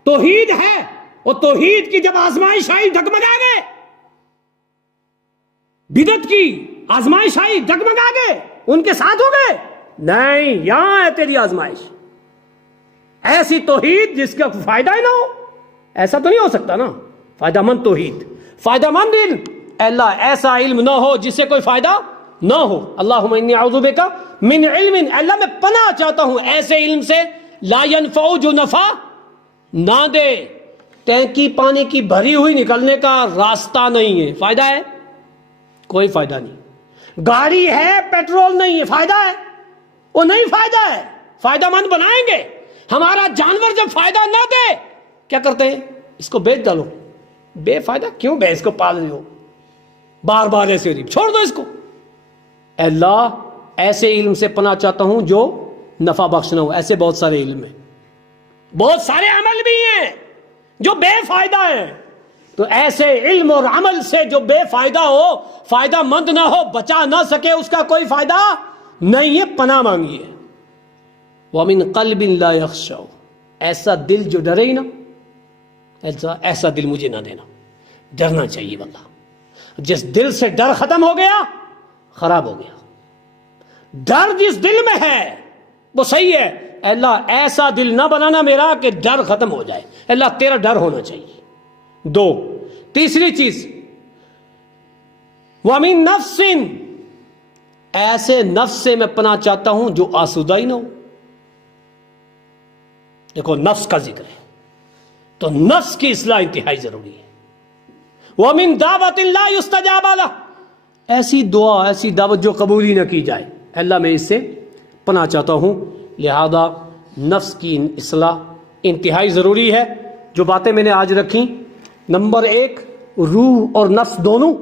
توحید ہے، اور توحید کی جب آزمائش آئی ڈگمگا گئے. بدعت کی آزمائش آئی ڈگمگا گئے، ان کے ساتھ ہو گئے. نہیں، یہاں ہے تیری آزمائش. ایسی توحید جس کا فائدہ ہی نہ ہو، ایسا تو نہیں ہو سکتا نا. فائدہ مند توحید، فائدہ مند علم. اللہ ایسا علم نہ ہو جس سے کوئی فائدہ نہ ہو. اللہم انی اعوذ بک من علم، اللہ میں پناہ چاہتا ہوں ایسے علم سے لا ينفع جو نفع نہ دے. ٹینکی پانی کی بھری ہوئی نکلنے کا راستہ نہیں ہے، فائدہ ہے؟ کوئی فائدہ نہیں. گاڑی ہے، پیٹرول نہیں ہے، فائدہ ہے؟ وہ نہیں فائدہ ہے. فائدہ مند بنائیں گے. ہمارا جانور جب فائدہ نہ دے کیا کرتے ہیں؟ اس کو بیچ ڈالو. بے فائدہ کیوں بے اس کو پال رہے ہو بار بار ایسے ریب، چھوڑ دو اس کو. اے اللہ ایسے علم سے پناہ چاہتا ہوں جو نفع بخش نہ ہو. ایسے بہت سارے علم ہیں، بہت سارے عمل بھی ہیں جو بے فائدہ ہیں. تو ایسے علم اور عمل سے جو بے فائدہ ہو، فائدہ مند نہ ہو، بچا نہ سکے، اس کا کوئی فائدہ نہیں ہے، پناہ مانگیے. وَمِن قَلْبٍ لَا يَخْشَعُ، ایسا دل جو ڈرے ہی نا، ایسا دل مجھے نہ دینا. ڈرنا چاہیے واللہ. جس دل سے ڈر ختم ہو گیا خراب ہو گیا. ڈر جس دل میں ہے وہ صحیح ہے. اے اللہ ایسا دل نہ بنانا میرا کہ ڈر ختم ہو جائے. اے اللہ تیرا ڈر ہونا چاہیے. 2. تیسری چیز وَمِن نَفْسٍ، ایسے نفس سے میں پناہ چاہتا ہوں جو آسودہ ہی نہ ہو. دیکھو نفس کا ذکر ہے تو نفس کی اصلاح انتہائی ضروری ہے. وَمِن دَعْوَةٍ لَا يُسْتَجَابَ لَهُ، ایسی دعا، ایسی دعوت جو قبول ہی نہ کی جائے. اللہ میں اس سے پناہ چاہتا ہوں. لہذا نفس کی اصلاح انتہائی ضروری ہے. جو باتیں میں نے آج رکھی، نمبر 1 روح اور نفس دونوں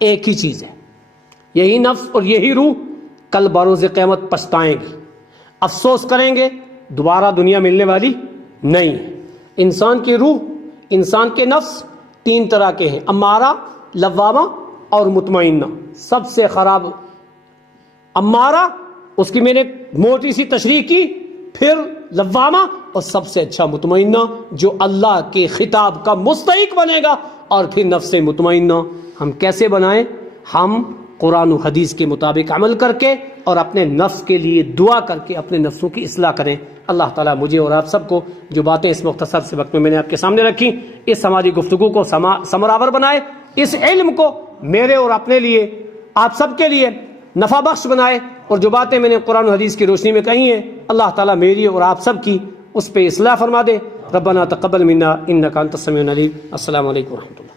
ایک ہی چیز ہے. یہی نفس اور یہی روح کل بروز قیامت پچھتائیں گی، افسوس کریں گے، دوبارہ دنیا ملنے والی نہیں. انسان کی روح، انسان کے نفس 3 طرح کے ہیں، امارہ، لوامہ اور مطمئنہ. سب سے خراب امارہ، اس کی میں نے موٹی سی تشریح کی، پھر لوامہ، اور سب سے اچھا مطمئنہ جو اللہ کے خطاب کا مستحق بنے گا، اور پھر نفس مطمئنہ. ہم کیسے بنائیں؟ ہم قرآن و حدیث کے مطابق عمل کر کے اور اپنے نفس کے لیے دعا کر کے اپنے نفسوں کی اصلاح کریں. اللہ تعالیٰ مجھے اور آپ سب کو جو باتیں اس مختصر سے وقت میں نے آپ کے سامنے رکھی، اس ہماری گفتگو کو ثمرآور بنائے. اس علم کو میرے اور اپنے لیے، آپ سب کے لیے نفع بخش بنائے. اور جو باتیں میں نے قرآن و حدیث کی روشنی میں کہی ہیں، اللہ تعالیٰ میری اور آپ سب کی اس پہ اصلاح فرما دے. ربنا تقبل منا انک انت السمیع العلیم. السلام علیکم ورحمۃ اللہ.